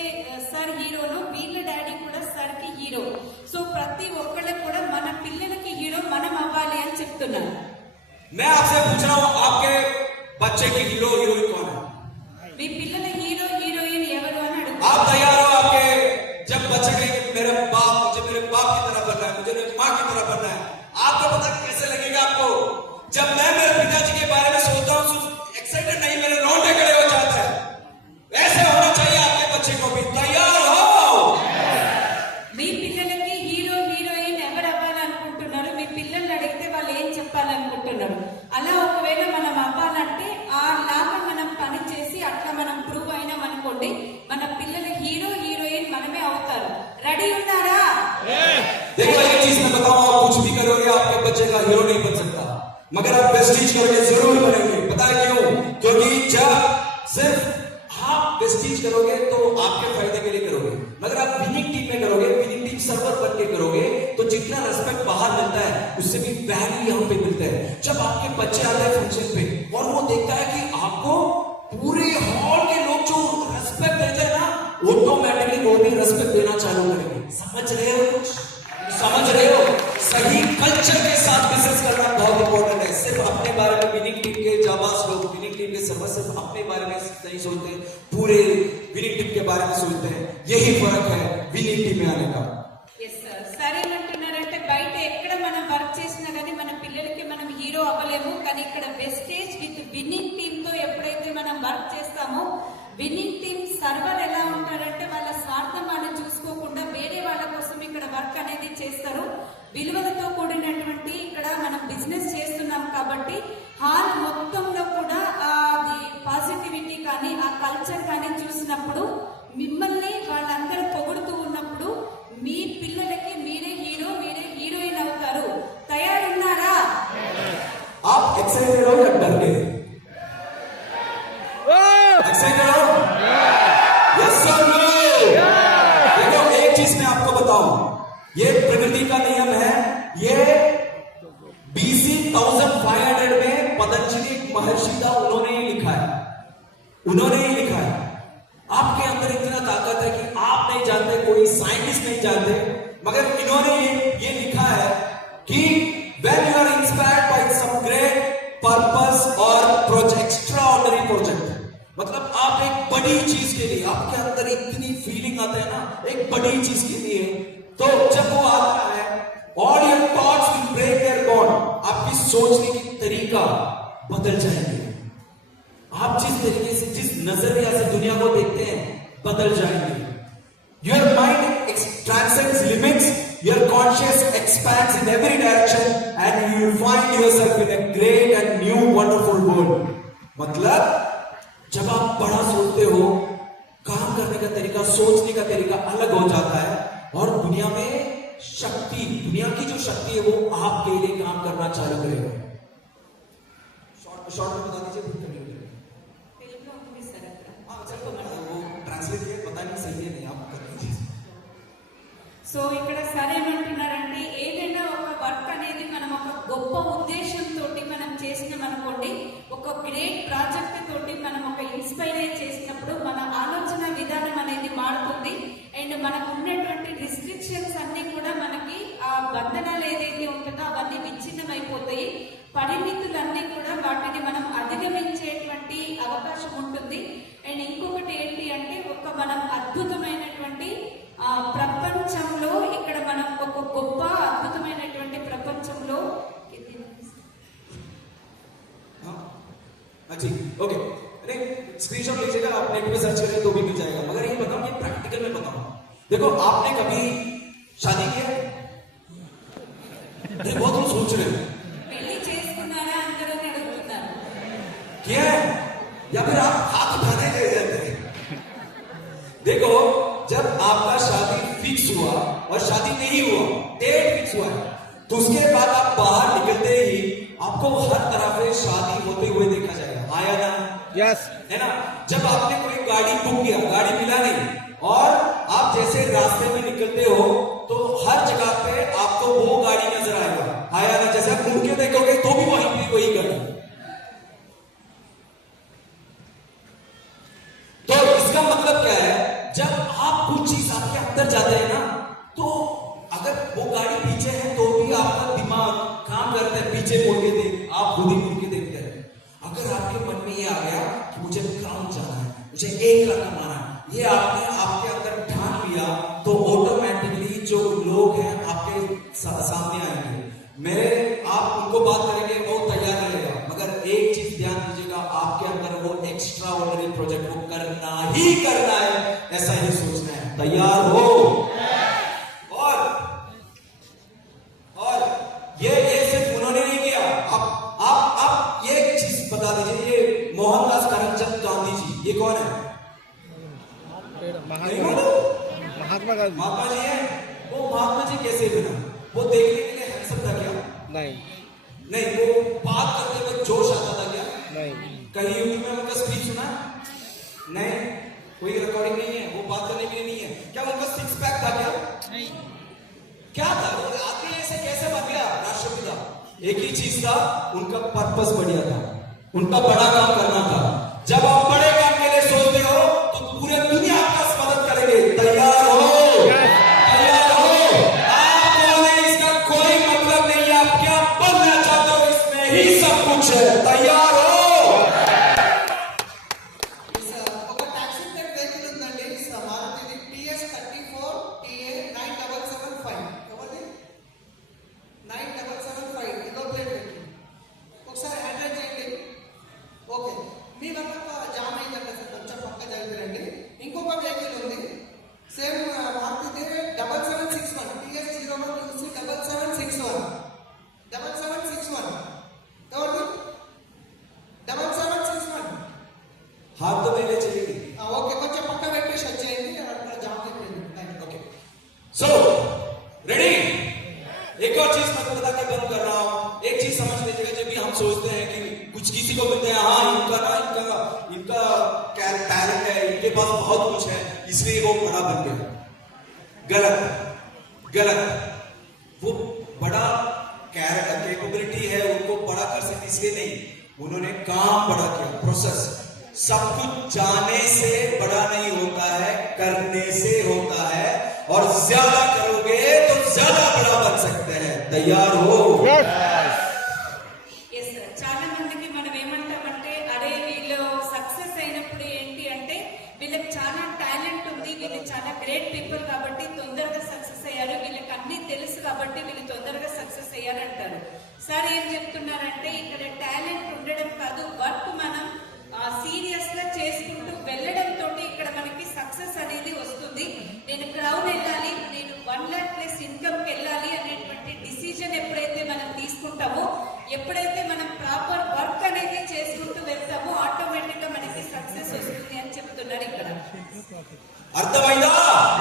సార్ హీరోలో వీళ్ళ డాడీ కూడా సార్ కి హీరో. సో ప్రతి ఒక్కళ్ళకి కూడా మన పిల్లలకి హీరో మనం అవ్వాలి అని చెప్తున్నారు. मैं आपसे पूछ रहा हूँ आपके बच्चे की हीरो हीरोइन कौन है? మీ పిల్లల హీరో హీరోయిన్ ఎవరు అని అడుగుతారు. आप तैयार हो आपके जब बच्चे के मेरे बाप मुझे मेरे बाप की तरह बनना है, मुझे मेरी माँ की तरह बनना है, आपको पता कैसे लगेगा? आपको जब मैं मेरे पिताजी के बारे में सोचता हूँ एक्साइटेड नहीं, मेरे रोंगटे खड़े हो जाते हैं। ऐसे होना चाहिए आपके बच्चे को भी। तैयार हो? మీ పిల్లలకి హీరో హీరోయిన్ ఎవరు అవ్వాలనుకుంటున్నారు? మీ పిల్లల్ని అడిగితే వాళ్ళు ఏం చెప్పాలనుకుంటున్నారు? అలా ఒకవేళ మనం అవ్వాలంటే ఆ లాగా మనం పని చేసి అట్లా మనం ప్రూవ్ అయినాం అనుకోండి, మన పిల్లల హీరో హీరోయిన్ మనమే అవుతారు. రెడీ ఉన్నారా? देखो एक चीज मैं बताऊं, आप कुछ भी करोगे आपके बच्चे का हीरो नहीं बन सकता, मगर आप वेस्टीज करोगे जरूर बनेंगे। पता है क्यों? क्योंकि जब सिर्फ आप वेस्टीज करोगे तो आपके फायदे के लिए करोगे, मगर आप विनिंग टीम में करोगे, विनिंग टीम सर्वर बन के करोगे तो जितना रेस्पेक्ट बाहर मिलता है उससे भी वैल्यू यहाँ पे मिलता है। जब आपके बच्चे आते हैं फंक्शन पे और वो देखता है कि आपको पूरे हॉल के लोग जो रेस्पेक्ट देते हैं ना, ऑटोमेटिकली वो भी रेस्पेक्ट देना चालू करेंगे। समझ रहे हो? समझ रहे हो? सही कल्चर के साथ बिजनेस करना बहुत इंपॉर्टेंट है। सिर्फ अपने बारे में विनिंग टीम के जाबाज लोग, विनिंग टीम के सर्वर सिर्फ अपने बारे में नहीं सोचते, पूरे विनिंग टीम के बारे में सोचते हैं। यही फर्क है विनिंग टीम में आने का। Yes sir. సార్ ఏమంటున్నారంటే బయట ఎక్కడ మనం వర్క్ చేసినా కానీ మన పిల్లలకి మనం హీరో అవ్వలేము, కానీ ఇక్కడ వెస్టేజ్ విత్ విన్నింగ్ టీమ్ తో ఎప్పుడైతే మనం వర్క్ చేస్తామో విన్నింగ్ టీమ్ సర్వర్ ఎలా ఉంటారంటే వాళ్ళ స్వార్థం వాళ్ళని చూసుకోకుండా వేరే వాళ్ళ కోసం ఇక్కడ వర్క్ అనేది చేస్తారు. విలువలతో కూడినటువంటి ఇక్కడ మనం బిజినెస్ చేస్తున్నాం కాబట్టి హాల్ మొత్తంలో కూడా అది పాజిటివిటీ కానీ ఆ కల్చర్ కానీ చూసినప్పుడు మిమ్మల్ని వాళ్ళందరూ పొగుడుతూ ఉన్నప్పుడు మీ పిల్లలకి మీరే హీరో మీరే హీరోయిన్ అవుతారు. తయారున్నారా? आप एक्साइटेड हो या डर गए? एक्साइटेड हो? यस और नो? देखो एक चीज मैं आपको बताऊं, ये प्रकृति का नियम है। ये BC 1500 में पतंजलि महर्षि था, उन्होंने ही लिखा है, उन्होंने ही लिखा है। आपके अंदर इतना ताकत है कि आप नहीं जानते, कोई साइंटिस्ट नहीं जानते, मगर इन्होंने ये लिखा है कि when you are inspired by some great purpose or project, extraordinary project, मतलब आप एक बड़ी चीज के लिए, आपके अंदर इतनी फीलिंग आता है ना एक बड़ी चीज के लिए, तो जब वो आता है all your thoughts will break their bond, आपकी सोचने की तरीका बदल जाएंगे। आप जिस तरीके से, जिस नजरिया से दुनिया को देखते हैं, बदल जाएंगे। Your mind transcends limits, your conscious expands in every direction and you will find yourself in a great and new wonderful world. मतलब जब आप बड़ा सोचते हो, काम करने का तरीका, सोचने का तरीका अलग हो जाता है और दुनिया में शक्ति, दुनिया की जो शक्ति है वो आपके लिए काम करना चालू करेगा। शॉर्ट में बता दीजिए, फिर करेंगे। తెలుగులో ఉంది సార్ అక్కడ. हाँ, चलो वो ट्रांसलेट किया, पता नहीं सही है नहीं, आप कर दीजिए। సో ఇక్కడ సార్ ఏమంటున్నారంటే ఏదైనా ఒక వర్క్ అనేది మనం ఒక గొప్ప ఉద్దేశంతో మనం చేసినాం అనుకోండి, ఒక గ్రేట్ ప్రాజెక్ట్ తోటి మనం ఒక ఇన్స్పైర్ చేసినప్పుడు మన ఆలోచన విధానం అనేది మారుతుంది. అండ్ మనకు ఉన్నటువంటి రిస్ట్రిక్షన్స్ అన్ని కూడా మనకి ఆ బంధనాలు ఏదైతే ఉంటుందో అవన్నీ విచ్ఛిన్నమైపోతాయి. పరిమితులన్నీ కూడా వాటిని మనం అధిగమించేటువంటి అవకాశం ఉంటుంది. అండ్ ఇంకొకటి ఏంటి అంటే ఒక మనం అద్భుతమైనటువంటి ప్రపంచంలో, ఇక్కడ మనం ఒక గొప్ప అద్భుతమైనటువంటి ప్రపంచంలో जी, ओके। अरे स्क्रीनशॉट लीजिएगा, आप नेट पे सर्च करें तो भी मिल जाएगा। मगर ये बताओ, ये प्रैक्टिकल में बताओ। देखो, आपने कभी शादी किया? नहीं, बहुत लोग सोच रहे हैं పెళ్లి చేసుకున్నారా అందరూ అడుగుతున్నారు. किया है या फिर आप हाथ उठाने गए जाते हैं? देखो, जब आपका शादी फिक्स हुआ और शादी नहीं हुआ, डेट फिक्स हुआ है, तो उसके बाद आप बाहर निकलते ही आपको हर तरफ से शादी होते हुए देखा जाएगा। आया ना? यस। है ना? जब आपने कोई गाड़ी बुक किया, गाड़ी मिला नहीं, और आप जैसे रास्ते में निकलते हो तो हर जगह पे आपको वो गाड़ी नजर आएगा। आया ना? जैसे आप मुड़ के देखोगे तो भी वहीं पे वही गाड़ी। तो इसका मतलब क्या है? जब आप कुछ चीज आपके अंदर जाते हैं ना, तो अगर वो गाड़ी पीछे है तो भी आपका दिमाग काम करता है, पीछे मुड़ के देख, आप खुद ही मुड़ के देखते हैं। अगर आपके मन में ये आ गया कि मुझे ग्राउंड जाना है, मुझे 1 लाख कमाना है, ये आपने आपके अंदर ठान लिया, तो ऑटोमेटिकली जो लोग हैं आपके सामने आएंगे। मेरे आप उनको बात करेंगे, वो तैयार रहेगा, मगर एक चीज ध्यान दीजिएगा, आपके अंदर वो एक्स्ट्रा ऑर्डिनरी प्रोजेक्ट को करना ही करना है, ऐसा ही सोचना है। तैयार हो? और ये सिर्फ उन्होंने नहीं किया। आप ये चीज बता दीजिए, ये मोहनदास करमचंद गांधी जी, ये कौन है? महात्मा गांधी। महात्मा जी है। वो महात्मा जी कैसे बना? वो देखने के लिए हैंडसम था क्या? नहीं। नहीं। वो बात करते हुए जोश आता था क्या? नहीं। कहीं यूट्यूब में उनका स्पीच सुना? नहीं, कोई रिकॉर्डिंग नहीं है। वो बात करने के लिए नहीं है। क्या उनका 6 पैक था क्या? नहीं। क्या था? वो आदमी ऐसे कैसे बन गया राष्ट्रपिता? एक ही चीज था, उनका पर्पस बढ़िया था, उनका बड़ा काम करना था। जब आप बड़े काम के लिए सोचते हो तो पूरे दुनिया आपका मदद करेंगे। तैयार हो? तैयार हो? आप कौन है इसका कोई मतलब नहीं है, आप क्या बनना चाहते हो इसमें ही सब कुछ है। तैयार हो? ఒక టాక్సీ వెహికల్ ఉందండి, మారుతి TS34 TA 9775. ఎవరిది? 9775 ఇదో ప్లేట్ వెహికల్. ఒకసారి హ్యాండ్ చేయండి. ఓకే, మీ వెనక జామ్ అయిందంట సార్, కొంచెం పక్క జరిగిరండి. ఇంకొక వెహికల్ ఉంది, సేమ్ మారుతి 7761 TS01UC 7761 7761. ఎవరిది? 7761. हाथ तो मेरे चाहिए। ఓకే, కొంచెం పక్క పెట్టేసి వచ్చేయండి, అక్కడ జామ్ అయిపోయింది. Okay, so ready? एक और चीज मैं बता के बंद कर रहा हूं। एक चीज समझ लीजिएगा, जब भी हम सोचते हैं कि कुछ किसी को मिलते हैं, हाँ इनका टैलेंट है, इनके पास बहुत कुछ है, इसलिए वो बड़ा बन गया। गलत, गलत। वो बड़ा कैपेबिलिटी है, उनको बड़ा कर सकते इसलिए नहीं, उन्होंने काम बड़ा किया, प्रोसेस। सब कुछ जाने से बड़ा नहीं होता है, करने से होता है, और ज्यादा करोगे तो ज्यादा बड़ा बन सकते हैं। तैयार हो? ఎస్ సార్, చాలా మందికి మనం ఏమంటామంటే అరే వీళ్ళు సక్సెస్ అయినప్పుడు ఏంటి అంటే వీళ్ళకి చాలా టాలెంట్ ఉంది, వీళ్ళు చాలా గ్రేట్ పీపుల్ కాబట్టి తొందరగా సక్సెస్ అయ్యారు, వీళ్ళకి అన్ని తెలుసు కాబట్టి వీళ్ళు తొందరగా సక్సెస్ అయ్యారు అంటారు. సార్ ఏం చెప్తున్నారంటే ఇక్కడ టాలెంట్ ఉండడం కాదు, వర్క్ మనం సీరియస్ గా చేసుకుంటూ వెళ్ళడంతో ఇక్కడ మనకి సక్సెస్ అనేది వస్తుంది. నేను క్రౌన్ వెళ్ళాలి, నేను 1 lakh ప్లస్ ఇన్కమ్ వెళ్ళాలి అనేటువంటి డిసిజన్ ఎప్పుడైతే మనం తీసుకుంటామో, ఎప్పుడైతే మనం ప్రాపర్ వర్క్ అనేది చేసుకుంటూ వెళ్తామో ఆటోమేటిక్ గా మనకి సక్సెస్ వస్తుంది అని చెప్తున్నారు ఇక్కడ. అర్థమైందా?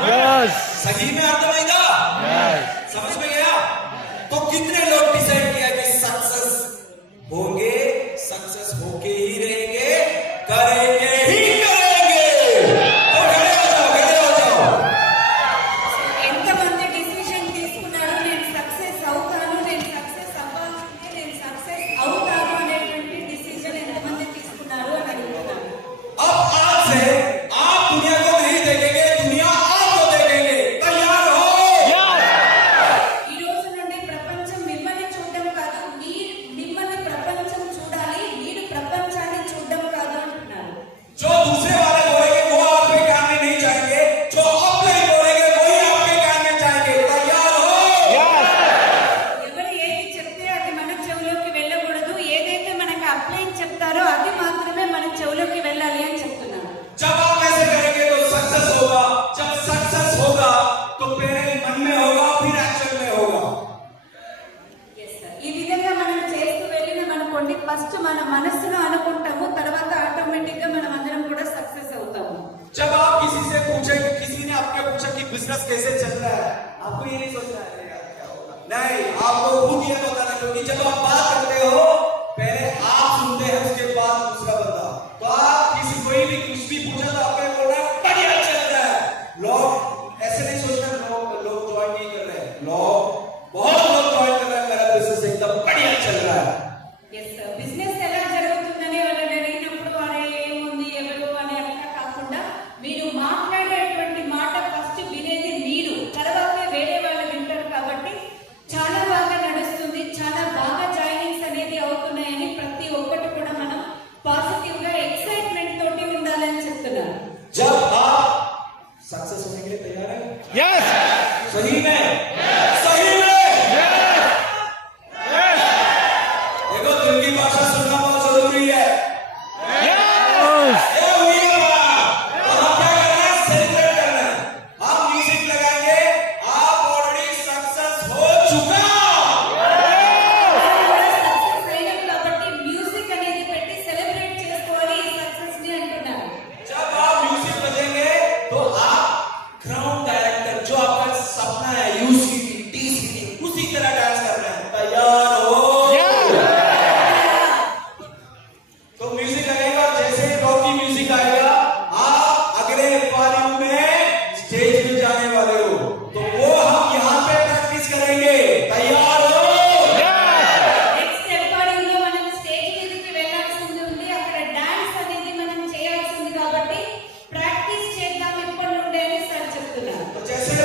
यस सही में अर्थమైందా? समझ में गया? तो कितने लोग डिसाइड किया कि सक्सेस होंगे, सक्सेस होके ही रहेंगे, करेंगे ही करेंगे? तो खड़े हो जाओ. సో ఎంతమంది డిసిజన్ తీసుకున్నారు నేను సక్సెస్ అవుతాను, నేను సక్సెస్ అవ్వాలంటే నేను సక్సెస్ అవుతాను అనేటువంటి డిసిజన్ ఎంతమంది తీసుకున్నారు అని అడుగుతున్నాను. अब आज से आप दुनिया को नहीं देखेंगे, दुनिया आपको देखेंगे. तैयार हो? ఈ రోజు నుండి ప్రపంచం మిమ్మల్ని చూడడం కాదు, మిమ్మల్ని ప్రపంచం చూడాలి, మీరు ప్రపంచాన్ని చూడడం కాదు అంటున్నారు. जो दूसरे वाले बोलेंगे वो आपके कान में नहीं जाएंगे, जो आपके बोलेंगे वही आपके कान में जाएंगे. तैयार हो? ఎవరు ఏది చెప్తే అది మన చెవులోకి వెళ్ళకూడదు, ఏదైతే మనకు అప్లై చెప్తారో అది మాత్రమే మన చెవులోకి వెళ్ళాలి అని చెప్తున్నారు. जब आप ऐसे करेंगे तो सक्सेस होगा. जब सक्सेस होगा तो पहले मन में होगा, फिर एक्शन में होगा. Yes, sir. ఈ విధంగా మనం చేస్తూ వెళ్ళినాం అనుకోండి, ఫస్ట్ మన మనస్సులో అనుకుంటాము, తర్వాత ఆటోమేటిక్ గా మనం అందరం కూడా సక్సెస్ అవుతాము. जब आप किसी से पूछे, किसी ने आपके पूछा कि बिजनेस कैसे चल रहा है, आपको ये नहीं सोचना है यार क्या होगा. नहीं, आपको खुद ये बताना, क्योंकि जब आप बात करते हो पहले आप सुनते हैं, उसके बाद दूसरा बंदा. तो आप किसी कोई भी कुछ भी पूछा तो आपको बोल रहा है बढ़िया चल रहा है. लोग ऐसे नहीं सोच रहे, लोग ज्वाइन नहीं कर रहे हैं. बहुत लोग ज्वाइन कर रहे हैं, मेरा बिजनेस एकदम बढ़िया चल रहा है. ఎస్ సార్, బిజినెస్ ఎలా జరుగుతుందని వాళ్ళని అడిగినప్పుడు వారే ఏముంది ఎవరు అని అట్లా కాకుండా మీరు మాట్లాడేటువంటి మాట ఫస్ట్ వినేది మీరు, తర్వాత వేరే వాళ్ళు వింటారు. కాబట్టి చాలా బాగా నడుస్తుంది, చాలా బాగా జాయినింగ్స్ అనేది అవుతున్నాయని ప్రతి ఒక్కటి కూడా మనం పాజిటివ్ గా ఎక్సైట్మెంట్ తోటి ఉండాలని చెప్తున్నారు. जब आप सक्सेस होने के लिए तैयार हैं? यस सही में? सही में? देखो दिल की भाषा सुनना बहुत जरूरी है. यस ये हुई है बात. तो हम क्या करना है? सेलिब्रेट करना है. हम म्यूजिक लगाएंगे. आप ऑलरेडी सक्सेस हो चुका. సక్సెస్ అయినాం కాబట్టి మ్యూజిక్ అనేది పెట్టి సెలబ్రేట్ చేసుకోవాలి ఈ సక్సెస్ ని అంటున్నారు. जब आप म्यूजिक बजेंगे तो आप ग्राउंड डायरेक्टर, जो आपका सपना है, यूसीटी, टीसीटी, उसी तरह डांस करना है. तैयार हो? तो म्यूजिक लगेगा, जैसे रॉकी म्यूजिक आएगा आप अगले वॉल्यूम में स्टेज में जाने वाले हो. तो वो हम यहाँ पे प्रैक्टिस करेंगे. तैयार हो? నెక్స్ట్ రికార్డింగ్ లో మనం స్టేజ్ మీదకి వెళ్ళాల్సింది ఉంది, అక్కడ డాన్స్ అనేది మనం చేయాల్సింది కాబట్టి ప్రాక్టీస్ చేద్దాం ఇప్పటి నుండే అని సార్ చెప్తున్నారు. तो जैसे